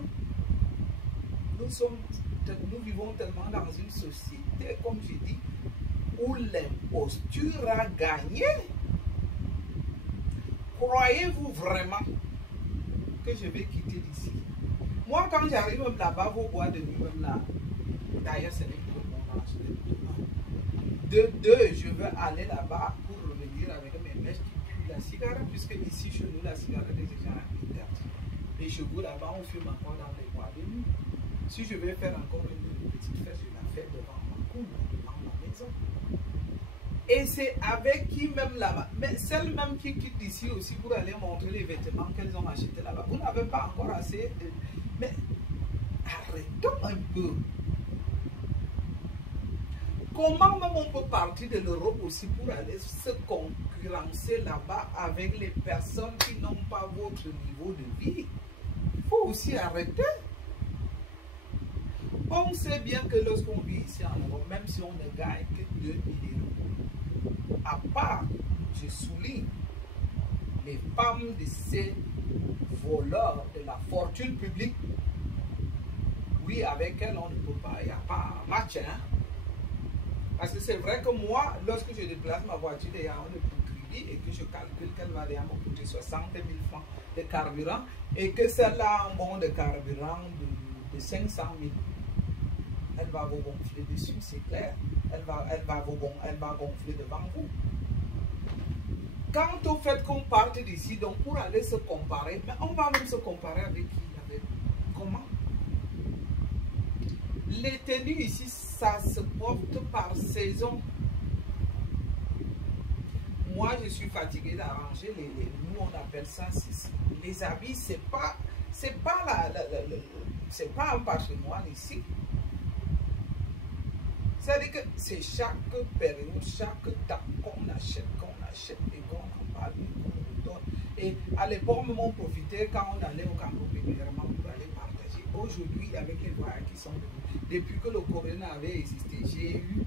Nous vivons tellement dans une société, comme je dis, où l'imposture a gagné. Croyez-vous vraiment que je vais quitter d'ici? Moi, quand j'arrive même là-bas, vos bois de nuit, même là, d'ailleurs, ce n'est plus mon âge. De deux, je veux aller là-bas pour revenir avec mes mèches qui puent la cigarette, puisque ici, chez nous, la cigarette est déjà interdite. Les chevaux là-bas, on fume encore dans les bois de nuit. Si je vais faire encore une petite fête, je la fais devant ma cour, devant ma maison. Et c'est avec qui même là-bas, mais celles même qui quittent ici aussi pour aller montrer les vêtements qu'elles ont achetés là-bas. Vous n'avez pas encore assez de... Mais arrêtons un peu. Comment même on peut partir de l'Europe aussi pour aller se concurrencer là-bas avec les personnes qui n'ont pas votre niveau de vie? Il faut aussi arrêter. On sait bien que lorsqu'on vit ici en Europe, même si on ne gagne que 2 000 €, à part, je souligne, les femmes de ces voleurs de la fortune publique, oui, avec elles, on ne peut pas, il n'y a pas un match, hein. Parce que c'est vrai que moi, lorsque je déplace ma voiture et on ne et que je calcule qu'elle va me coûter 60 000 francs de carburant et que celle-là a un bon de carburant de 500 000, elle va vous gonfler dessus, c'est clair. Elle va gonfler devant vous. Quant au fait qu'on parte d'ici, donc pour aller se comparer, mais on va même se comparer avec qui? Avec comment? Les tenues ici, ça se porte par saison. Moi, je suis fatigué d'arranger nous on appelle ça les habits. C'est pas un patrimoine ici. C'est-à-dire que c'est chaque période, chaque temps qu'on achète et qu'on en parle et qu'on nous donne. Et à l'époque, même on profitait quand on allait au Cameroun régulièrement pour aller partager. Aujourd'hui, avec les voyages qui sont venus, depuis que le Corona avait existé, j'ai eu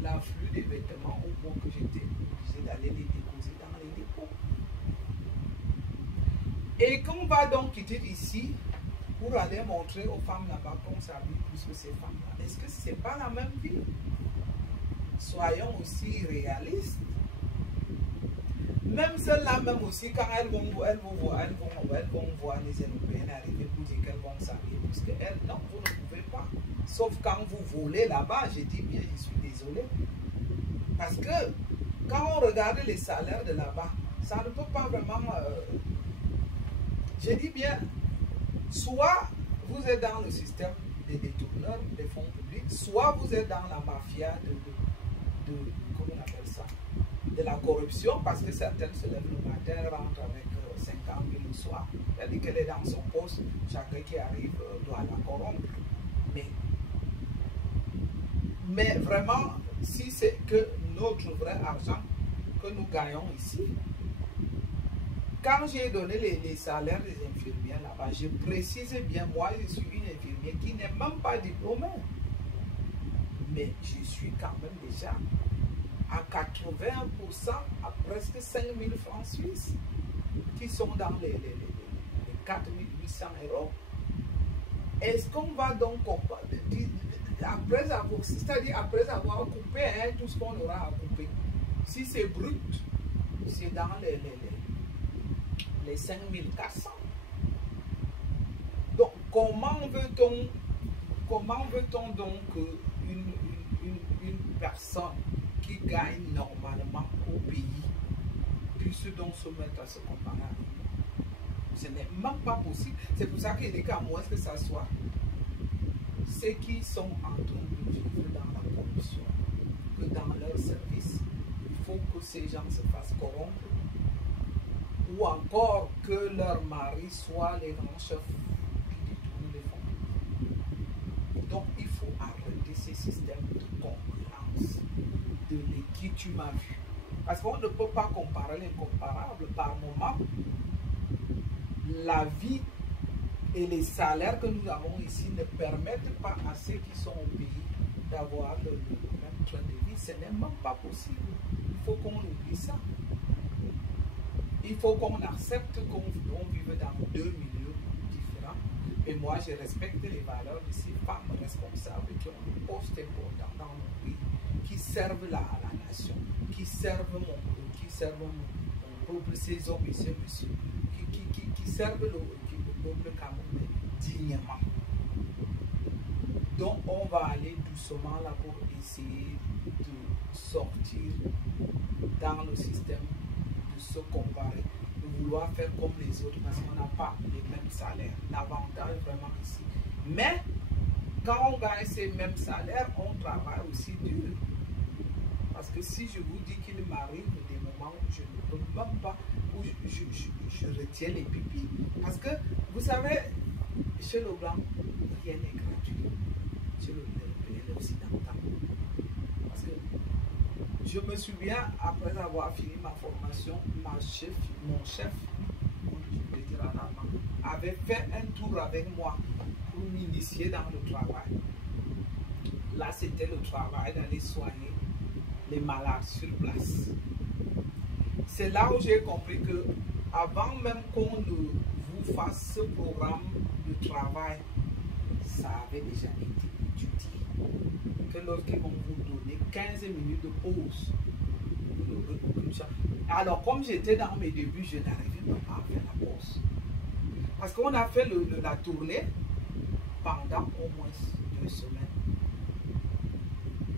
l'afflux des vêtements au point que j'étais obligé d'aller les déposer dans les dépôts. Et quand on va donc quitter ici pour aller montrer aux femmes là-bas qu'on s'habille plus que ces femmes-là, est-ce que c'est pas la même vie? Soyons aussi réalistes. Même celles-là, même aussi, quand elles vont voir les Européennes arriver pour dire qu'elles vont s'habiller, parce qu'elles, non, vous ne pouvez pas. Sauf quand vous volez là-bas, je dis bien, je suis désolé. Parce que quand on regarde les salaires de là-bas, ça ne peut pas vraiment... je dis bien, soit vous êtes dans le système des détourneurs des fonds publics, soit vous êtes dans la mafia comment on appelle ça, de la corruption, parce que certaines se lèvent le matin, rentrent avec 50 000 le soir. C'est-à-dire qu'elle est dans son poste, chacun qui arrive doit la corrompre. Mais vraiment, si c'est que notre vrai argent que nous gagnons ici, quand j'ai donné les salaires des infirmières là-bas, je précise bien, moi je suis une infirmière qui n'est même pas diplômée. Mais je suis quand même déjà à 80%, à presque 5 000 francs suisses, qui sont dans les 4 800 €. Est-ce qu'on va donc après avoir, c'est-à-dire après avoir coupé tout ce qu'on aura à couper, si c'est brut, c'est dans les 5 400. Donc, comment veut-on donc une personne qui gagne normalement au pays puisse donc se mettre à se comparer avec nous? Ce n'est même pas possible. C'est pour ça qu'il dit qu'à moins que ça soit ceux qui sont en train de vivre dans la corruption, que dans leur service, il faut que ces gens se fassent corrompre, ou encore que leur mari soit les grands chefs qui détournent les fonds. Donc il faut arrêter ces systèmes de concurrence, de qui tu m'as vu. Parce qu'on ne peut pas comparer l'incomparable. Par moment, la vie et les salaires que nous avons ici ne permettent pas à ceux qui sont au pays d'avoir le même train de vie. Ce n'est même pas possible. Il faut qu'on oublie ça. Il faut qu'on accepte qu'on vive dans deux milieux différents. Et moi, je respecte les valeurs de ces femmes responsables qui ont un poste important dans mon pays, qui servent la nation, qui servent mon peuple, ces hommes et ces messieurs, qui servent le peuple camerounais dignement. Donc, on va aller doucement là pour essayer de sortir dans le système, de se comparer, de vouloir faire comme les autres parce qu'on n'a pas les mêmes salaires. L'avantage vraiment ici. Mais, quand on gagne ces mêmes salaires, on travaille aussi dur. Parce que si je vous dis qu'il m'arrive des moments où je ne peux même pas, où je retiens les pipis. Parce que, vous savez, chez le blanc, rien n'est gratuit. Chez l'occidental. Parce que je me souviens, après avoir fini ma formation, mon chef, je vais dire en allemand, avait fait un tour avec moi pour m'initier dans le travail. Là, c'était le travail d'aller soigner les malades sur place. C'est là où j'ai compris que avant même qu'on ne vous fasse ce programme de travail, ça avait déjà été étudié. Que lorsqu'ils vont vous donner 15 minutes de pause, vous n'aurez aucune chance. Alors, comme j'étais dans mes débuts, je n'arrivais pas à faire la pause. Parce qu'on a fait la tournée pendant au moins 2 semaines.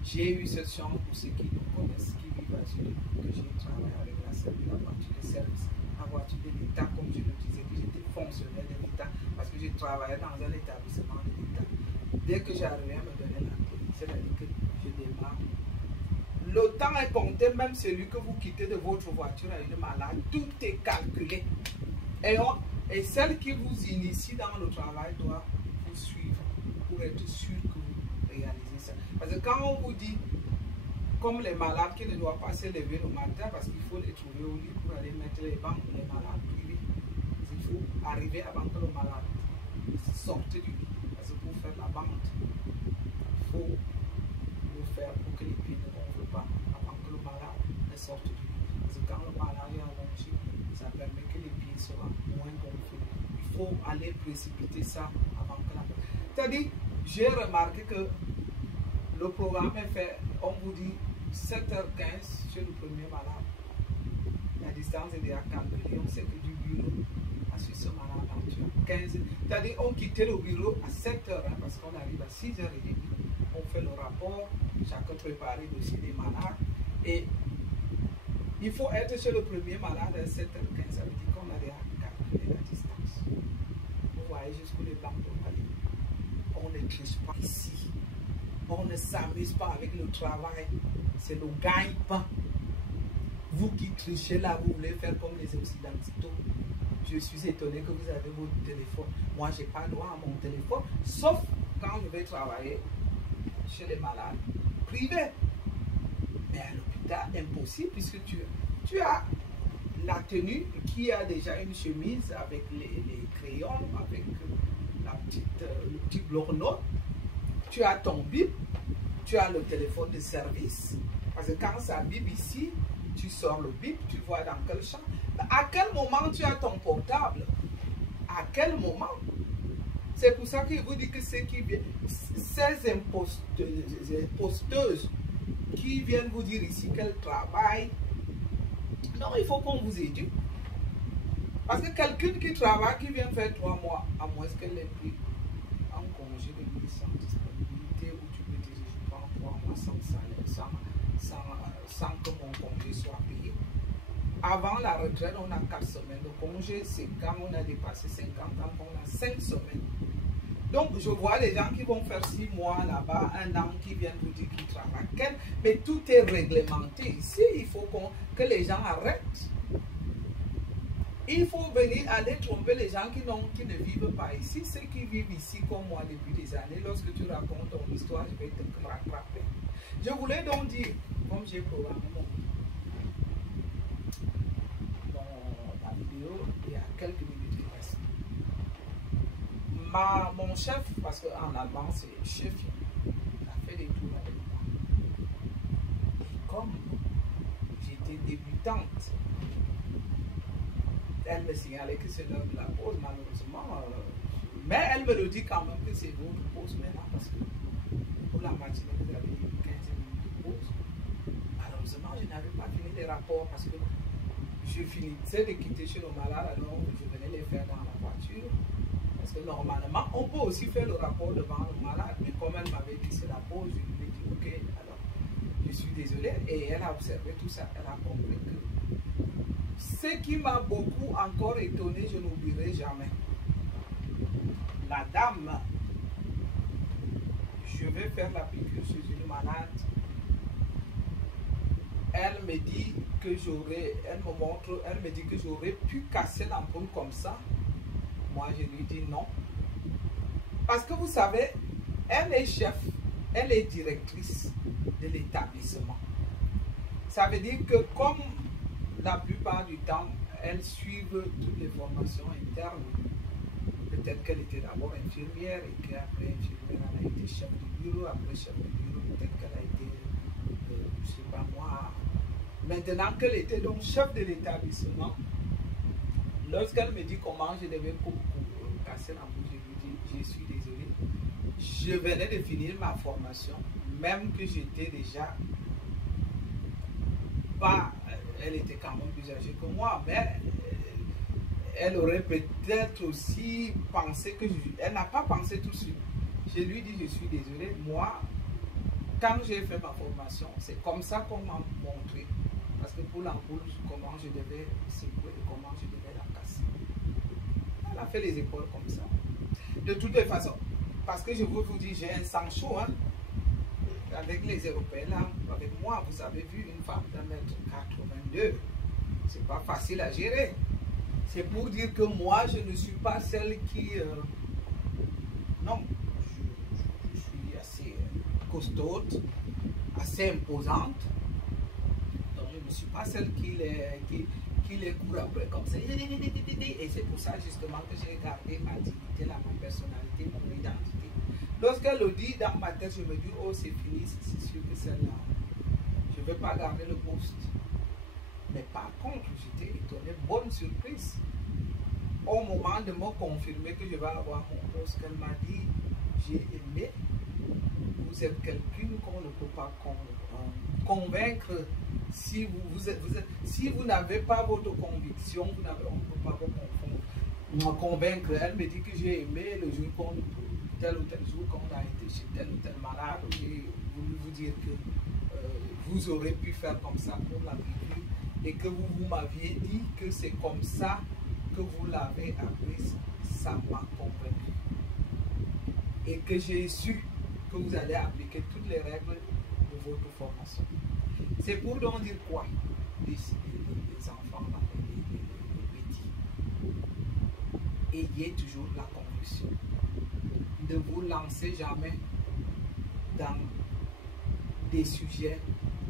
J'ai eu cette chance pour ceux qui nous connaissent, qui vivent à Zurich, que j'ai travaillé avec la voiture de service, la voiture de l'État, comme je le disais, que j'étais fonctionnaire de l'État, parce que j'ai travaillé dans un établissement de l'État. Dès que j'arrivais à me donner la clé, c'est-à-dire que je démarre. Le temps est compté, même celui que vous quittez de votre voiture à une malade, tout est calculé. Et celle qui vous initie dans le travail doit vous suivre pour être sûr que vous réalisez ça. Parce que quand on vous dit, comme les malades qui ne doivent pas se lever le matin parce qu'il faut les trouver au lit pour aller mettre les bancs pour les malades privés, il faut arriver avant que le malade sorte du lit. Parce que pour faire la bande, il faut le faire pour que les pieds ne gonflent pas avant que le malade ne sorte du lit. Parce que quand le malade est allongé, ça permet que les pieds soient moins gonflés. Il faut aller précipiter ça avant que la bande. C'est-à-dire, j'ai remarqué que le programme est fait, on vous dit 7h15 chez le premier malade. La distance est déjà calculée, on sait que du bureau à ce malade, tu as 15. C'est-à-dire, on quittait le bureau à 7h, parce qu'on arrive à 6h30. On fait le rapport, chacun prépare le dossier des malades. Et il faut être chez le premier malade à 7h15. Ça veut dire qu'on a déjà calculé la distance. Vous voyez jusqu'où les bancs peuvent aller. On ne triche pas ici. On ne s'amuse pas avec le travail. C'est le gagne-pain. Vous qui trichez là, vous voulez faire comme les Occidentaux. Je suis étonné que vous avez votre téléphone. Moi, je n'ai pas droit à mon téléphone, sauf quand je vais travailler chez les malades privés. Mais à l'hôpital, impossible, puisque tu as la tenue qui a déjà une chemise avec les crayons, avec le petit bloc-notes. Tu as ton bip, tu as le téléphone de service, parce que quand ça bip ici, tu sors le bip, tu vois dans quel champ. À quel moment tu as ton portable? À quel moment? C'est pour ça qu'il vous dit que ceux qui viennent, ces imposteuses qui viennent vous dire ici qu'elles travaillent, non, il faut qu'on vous éduque. Parce que quelqu'un qui travaille, qui vient faire 3 mois, à moins qu'elle ait pris en congé de mise sans disponibilité, où tu peux dire je prends 3 mois sans salaire, sans que mon congé soit payé. Avant la retraite, on a 4 semaines de congé. C'est quand on a dépassé 50 ans qu'on a 5 semaines. Donc, je vois les gens qui vont faire 6 mois là-bas, 1 an, qui viennent vous dire qu'ils travaillent. Mais tout est réglementé ici. Il faut que les gens arrêtent. Il faut venir aller tromper les gens qui ne vivent pas ici. Ceux qui vivent ici comme moi depuis des années, lorsque tu racontes ton histoire, je vais te rattraper. Je voulais donc dire, comme j'ai programmé la vidéo, il y a quelques minutes qui restent. Mon chef, parce qu'en allemand c'est chef, il a fait des tours avec moi. Et comme j'étais débutante, elle me signalait que c'est l'heure de la pause, malheureusement. Mais elle me le dit quand même que c'est votre pause maintenant, parce que pour la matinée, vous avez eu 15 minutes de pause. Malheureusement, je n'avais pas fini les rapports parce que je finissais de quitter chez le malade, alors je venais les faire dans la voiture. Parce que normalement, on peut aussi faire le rapport devant le malade, mais comme elle m'avait dit c'est la pause, je lui ai dit ok, alors je suis désolé. Et elle a observé tout ça, elle a compris que ce qui m'a beaucoup encore étonné, je n'oublierai jamais. La dame, je vais faire la piqûre chez une malade. Elle me dit que elle me dit que j'aurais pu casser l'ampoule comme ça. Moi, je lui dis non. Parce que vous savez, elle est chef, elle est directrice de l'établissement. Ça veut dire que comme la plupart du temps, elles suivent toutes les formations internes. Peut-être qu'elle était d'abord infirmière et qu'après infirmière, elle a été chef de bureau. Après chef de bureau, peut-être qu'elle a été, je ne sais pas moi. Maintenant qu'elle était donc chef de l'établissement, lorsqu'elle me dit comment je devais casser la bouche, je lui dis, je suis désolé, je venais de finir ma formation, même que j'étais déjà pas, elle était quand même plus âgée que moi, mais elle aurait peut-être aussi pensé que elle n'a pas pensé tout de suite. Je lui dis, je suis désolé, moi, quand j'ai fait ma formation, c'est comme ça qu'on m'a montré. Parce que pour l'ampoule, comment je devais secouer et comment je devais la casser. Elle a fait les épaules comme ça. De toutes les façons, parce que je veux vous dire, j'ai un sang chaud, hein. Avec les Européens là, avec moi, vous avez vu une femme d'1m82. C'est pas facile à gérer. C'est pour dire que moi, je ne suis pas celle qui... non, je suis assez costaude, assez imposante. Donc, je ne suis pas celle qui les court après comme ça. Et c'est pour ça justement que j'ai gardé ma dignité, ma personnalité, mon identité. Lorsqu'elle le dit dans ma tête, je me dis, oh c'est fini, c'est sûr que celle-là, je ne vais pas garder le poste. Mais par contre, j'étais étonné, bonne surprise. Au moment de me confirmer que je vais avoir mon poste, qu'elle m'a dit, j'ai aimé, vous êtes quelqu'un qu'on ne peut pas convaincre. Si vous n'avez pas votre conviction, on ne peut pas vous convaincre. Elle me dit que j'ai aimé le jour qu'on, tel ou tel jour qu'on a été chez tel ou tel malade. J'ai voulu vous dire que vous aurez pu faire comme ça pour la piqûre et que vous m'aviez dit que c'est comme ça que vous l'avez appris. Ça m'a convaincu. Et que j'ai su que vous allez appliquer toutes les règles de votre formation. C'est pour donc dire quoi? Les enfants, les petits. Ayez toujours la conviction. Ne vous lancez jamais dans des sujets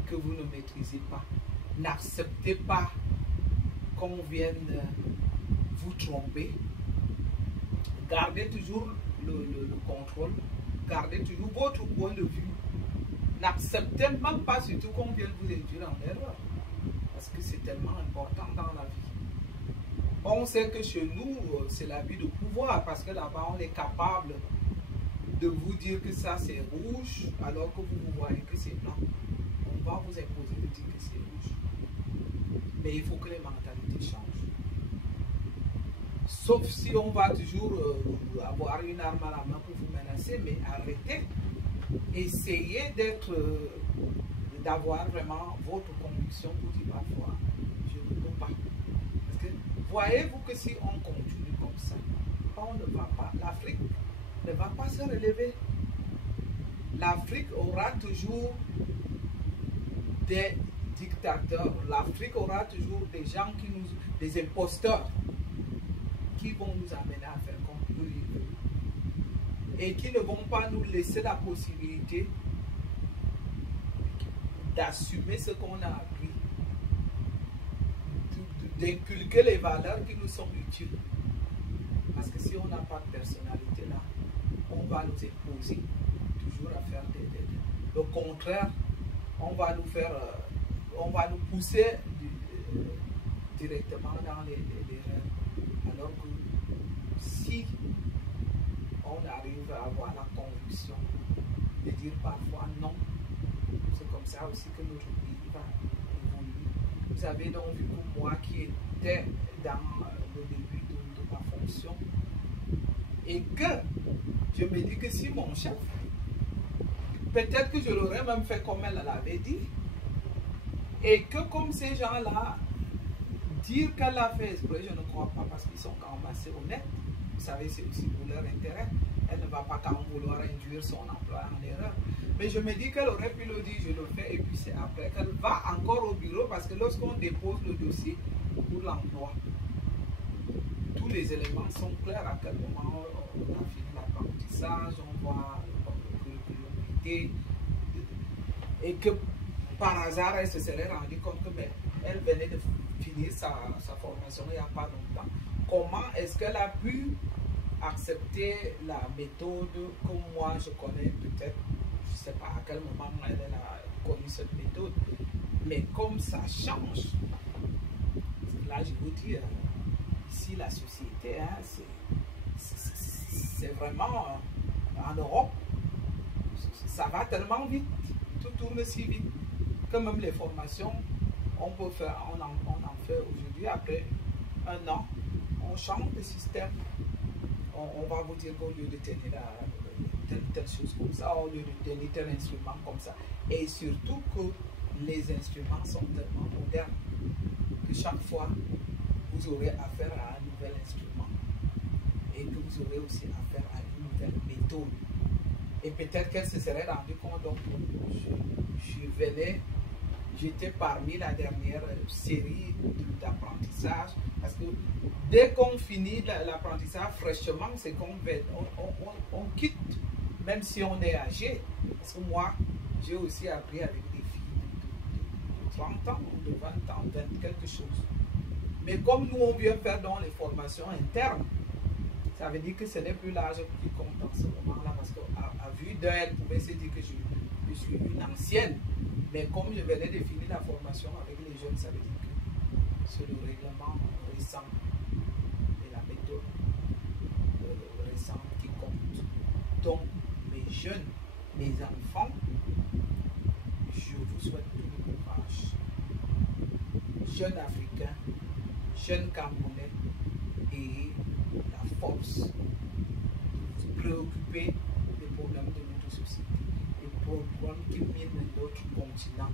que vous ne maîtrisez pas. N'acceptez pas qu'on vienne vous tromper. Gardez toujours le contrôle. Gardez toujours votre point de vue. N'acceptez même pas surtout qu'on vienne vous induire en erreur. Parce que c'est tellement important dans la vie. On sait que chez nous, c'est la vie de pouvoir. Parce que là-bas, on est capable de vous dire que ça c'est rouge, alors que vous voyez que c'est blanc. On va vous imposer de dire que c'est rouge. Mais il faut que les mentalités changent. Sauf si on va toujours avoir une arme à la main pour vous menacer, mais arrêtez. Essayez d'avoir vraiment votre conviction pour dire parfois, je ne peux pas. Parce que voyez-vous que si on continue comme ça, on ne va pas, l'Afrique ne va pas se relever. L'Afrique aura toujours des dictateurs. L'Afrique aura toujours des gens des imposteurs qui vont nous amener à faire comme eux ils veulent. Et qui ne vont pas nous laisser la possibilité d'assumer ce qu'on a appris, d'inculquer les valeurs qui nous sont utiles. Parce que si on n'a pas de personnalité là, on va nous imposer toujours à faire le contraire. On va nous faire, on va nous pousser directement dans les rêves. Alors que si on arrive à avoir la conviction de dire parfois non, c'est comme ça aussi que notre pays va évoluer. Vous avez donc vu que moi qui étais dans le début de ma fonction, et que je me dis que si mon chef, peut-être que je l'aurais même fait comme elle l'avait dit, et que comme ces gens-là, dire qu'elle a fait exprès, je ne crois pas, parce qu'ils sont quand même assez honnêtes. Vous savez, c'est aussi pour leur intérêt. Elle ne va pas quand même vouloir induire son emploi en erreur. Mais je me dis qu'elle aurait pu le dire, je le fais, et puis c'est après qu'elle va encore au bureau, parce que lorsqu'on dépose le dossier pour l'emploi, tous les éléments sont clairs à quel moment on a fini l'apprentissage, on voit l'opportunité, et que par hasard, elle se serait rendue compte que elle venait de finir sa formation il n'y a pas longtemps. Comment est-ce qu'elle a pu accepter la méthode que moi je connais peut-être, je ne sais pas à quel moment elle a connu cette méthode, mais comme ça change, là je vous dis, ici la société, hein, c'est vraiment en Europe, ça va tellement vite, tout tourne si vite, que même les formations, on peut faire, on en fait aujourd'hui, après un an, on change de système. On va vous dire qu'au lieu de tenir telle chose comme ça, au lieu de tenir tel instrument comme ça, et surtout que les instruments sont tellement modernes que chaque fois, vous aurez affaire à un nouvel instrument et que vous aurez aussi affaire à une nouvelle méthode. Et peut-être qu'elle se serait rendue compte, donc je venais, j'étais parmi la dernière série d'apprentissage, parce que dès qu'on finit l'apprentissage fraîchement, c'est qu'on on quitte, même si on est âgé. Parce que moi, j'ai aussi appris avec des filles de 30 ans, de 20 ans, 20 quelque chose. Mais comme nous, on vient faire dans les formations internes, ça veut dire que ce n'est plus l'âge qui compte en ce moment-là, parce qu'à vue d'œil, elle pouvait se dire que je suis une ancienne. Mais comme je venais de finir la formation avec les jeunes, ça veut dire que c'est le règlement récent et la méthode récente qui compte. Donc, mes jeunes, mes enfants, je vous souhaite tout le courage. Jeunes Africains, jeunes Camerounais, et la force de vous préoccuper des problèmes de notre société, des problèmes qui minent notre continent.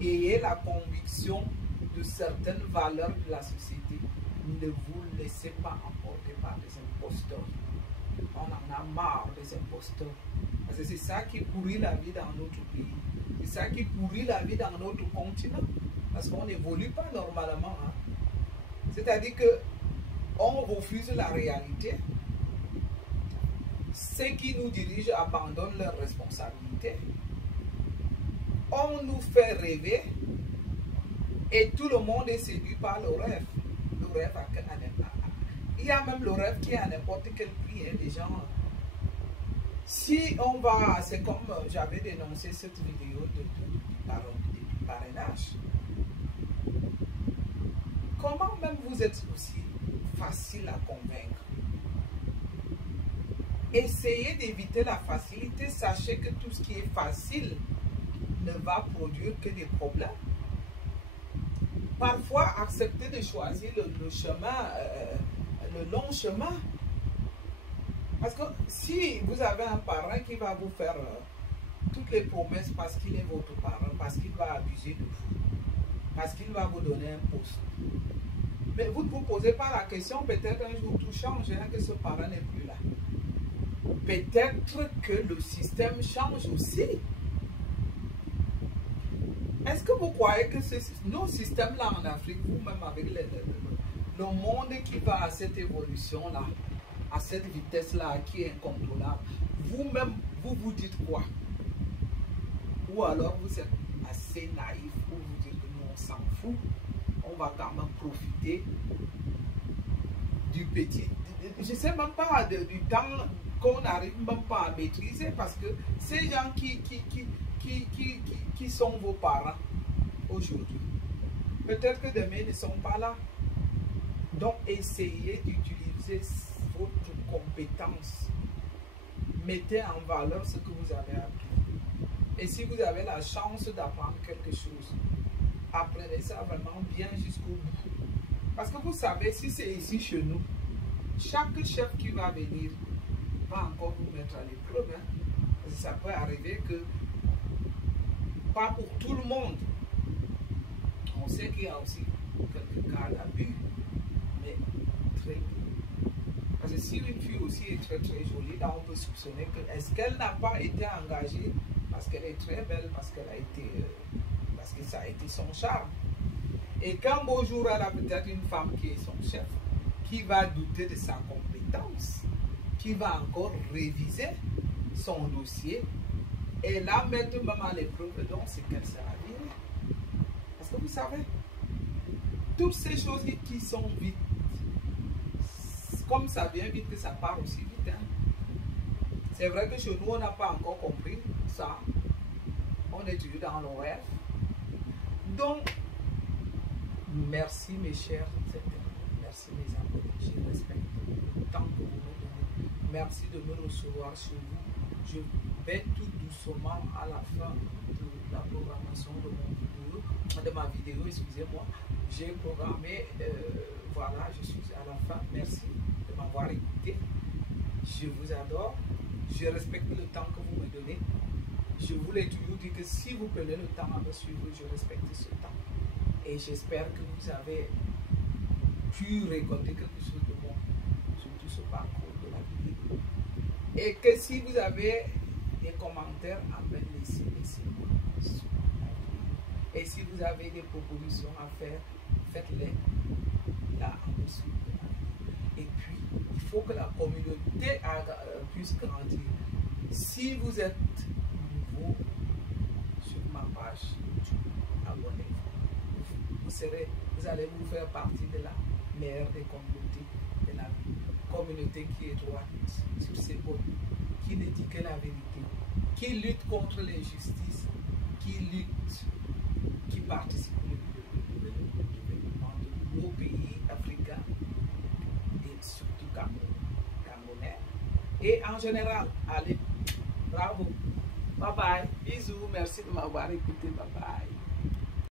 Ayez la conviction de certaines valeurs de la société. Ne vous laissez pas emporter par des imposteurs. On en a marre des imposteurs. Parce que c'est ça qui pourrit la vie dans notre pays. C'est ça qui pourrit la vie dans notre continent. Parce qu'on n'évolue pas normalement. Hein. C'est-à-dire que on refuse la réalité. Ceux qui nous dirigent abandonnent leurs responsabilités. On nous fait rêver et tout le monde est séduit par le rêve. Le rêve il y a même le rêve qui est à n'importe quel prix. Hein, des gens, si on va, c'est comme j'avais dénoncé cette vidéo du parrainage. Comment même vous êtes aussi facile à convaincre? Essayez d'éviter la facilité. Sachez que tout ce qui est facile ne va produire que des problèmes. Parfois, acceptez de choisir le chemin, le long chemin. Parce que si vous avez un parrain qui va vous faire toutes les promesses parce qu'il est votre parrain, parce qu'il va abuser de vous, parce qu'il va vous donner un poste, mais vous ne vous posez pas la question, peut-être un jour tout change, hein, que ce parrain n'est plus là. Peut-être que le système change aussi. Est-ce que vous croyez que nos systèmes-là en Afrique, vous-même avec le monde qui va à cette évolution-là, à cette vitesse-là qui est incontrôlable, vous-même, vous vous dites quoi? Ou alors vous êtes assez naïf pour vous dire que nous, on s'en fout, on va quand même profiter du petit. Je ne sais même pas du temps qu'on n'arrive même pas à maîtriser, parce que ces gens qui sont vos parents aujourd'hui, peut-être que demain ils ne sont pas là. Donc essayez d'utiliser votre compétence. Mettez en valeur ce que vous avez appris. Et si vous avez la chance d'apprendre quelque chose, apprenez ça vraiment bien jusqu'au bout. Parce que vous savez, si c'est ici chez nous, chaque chef qui va venir va encore vous mettre à l'épreuve. Hein. Parce que ça peut arriver que, pas pour tout le monde, on sait qu'il y a aussi quelques cas d'abus, mais très peu. Parce que si une fille aussi est très très jolie, là on peut soupçonner que, est-ce qu'elle n'a pas été engagée parce qu'elle est très belle, parce qu'elle a été, parce que ça a été son charme. Et qu'un beau jour, elle a peut-être une femme qui est son chef, qui va douter de sa compétence, qui va encore réviser son dossier et la mettre même à l'épreuve, donc c'est qu'elle sera virée. Parce que vous savez, toutes ces choses qui sont vite, comme ça vient vite que ça part aussi vite. Hein. C'est vrai que chez nous, on n'a pas encore compris ça. On est toujours dans le rêve. Donc, merci mes chers internautes, merci mes abonnés, je respecte autant que vous me donnez. Merci de me recevoir chez vous. vais tout doucement à la fin de la programmation de ma vidéo, excusez-moi. J'ai programmé, voilà, je suis à la fin. Merci de m'avoir écouté. Je vous adore. Je respecte le temps que vous me donnez. Je vous l'ai toujours dit que si vous prenez le temps à me suivre, je respecte ce temps. Et j'espère que vous avez pu récolter quelque chose de bon sur tout ce parcours de la vidéo. Et que si vous avez des commentaires à me laisser, laissez-moi. Et si vous avez des propositions à faire, faites-les là en dessous de la vidéo. Et puis, il faut que la communauté puisse grandir. Si vous êtes nouveau sur ma page YouTube, abonnez-vous. Vous allez vous faire partie de la meilleure des communautés, de la communauté qui est droite sur ses bords, qui ne dit que la vérité, qui lutte contre l'injustice, qui participe au développement de nos pays africains et surtout camerounais. Et en général, allez, bravo, bye bye, bisous, merci de m'avoir écouté, bye bye.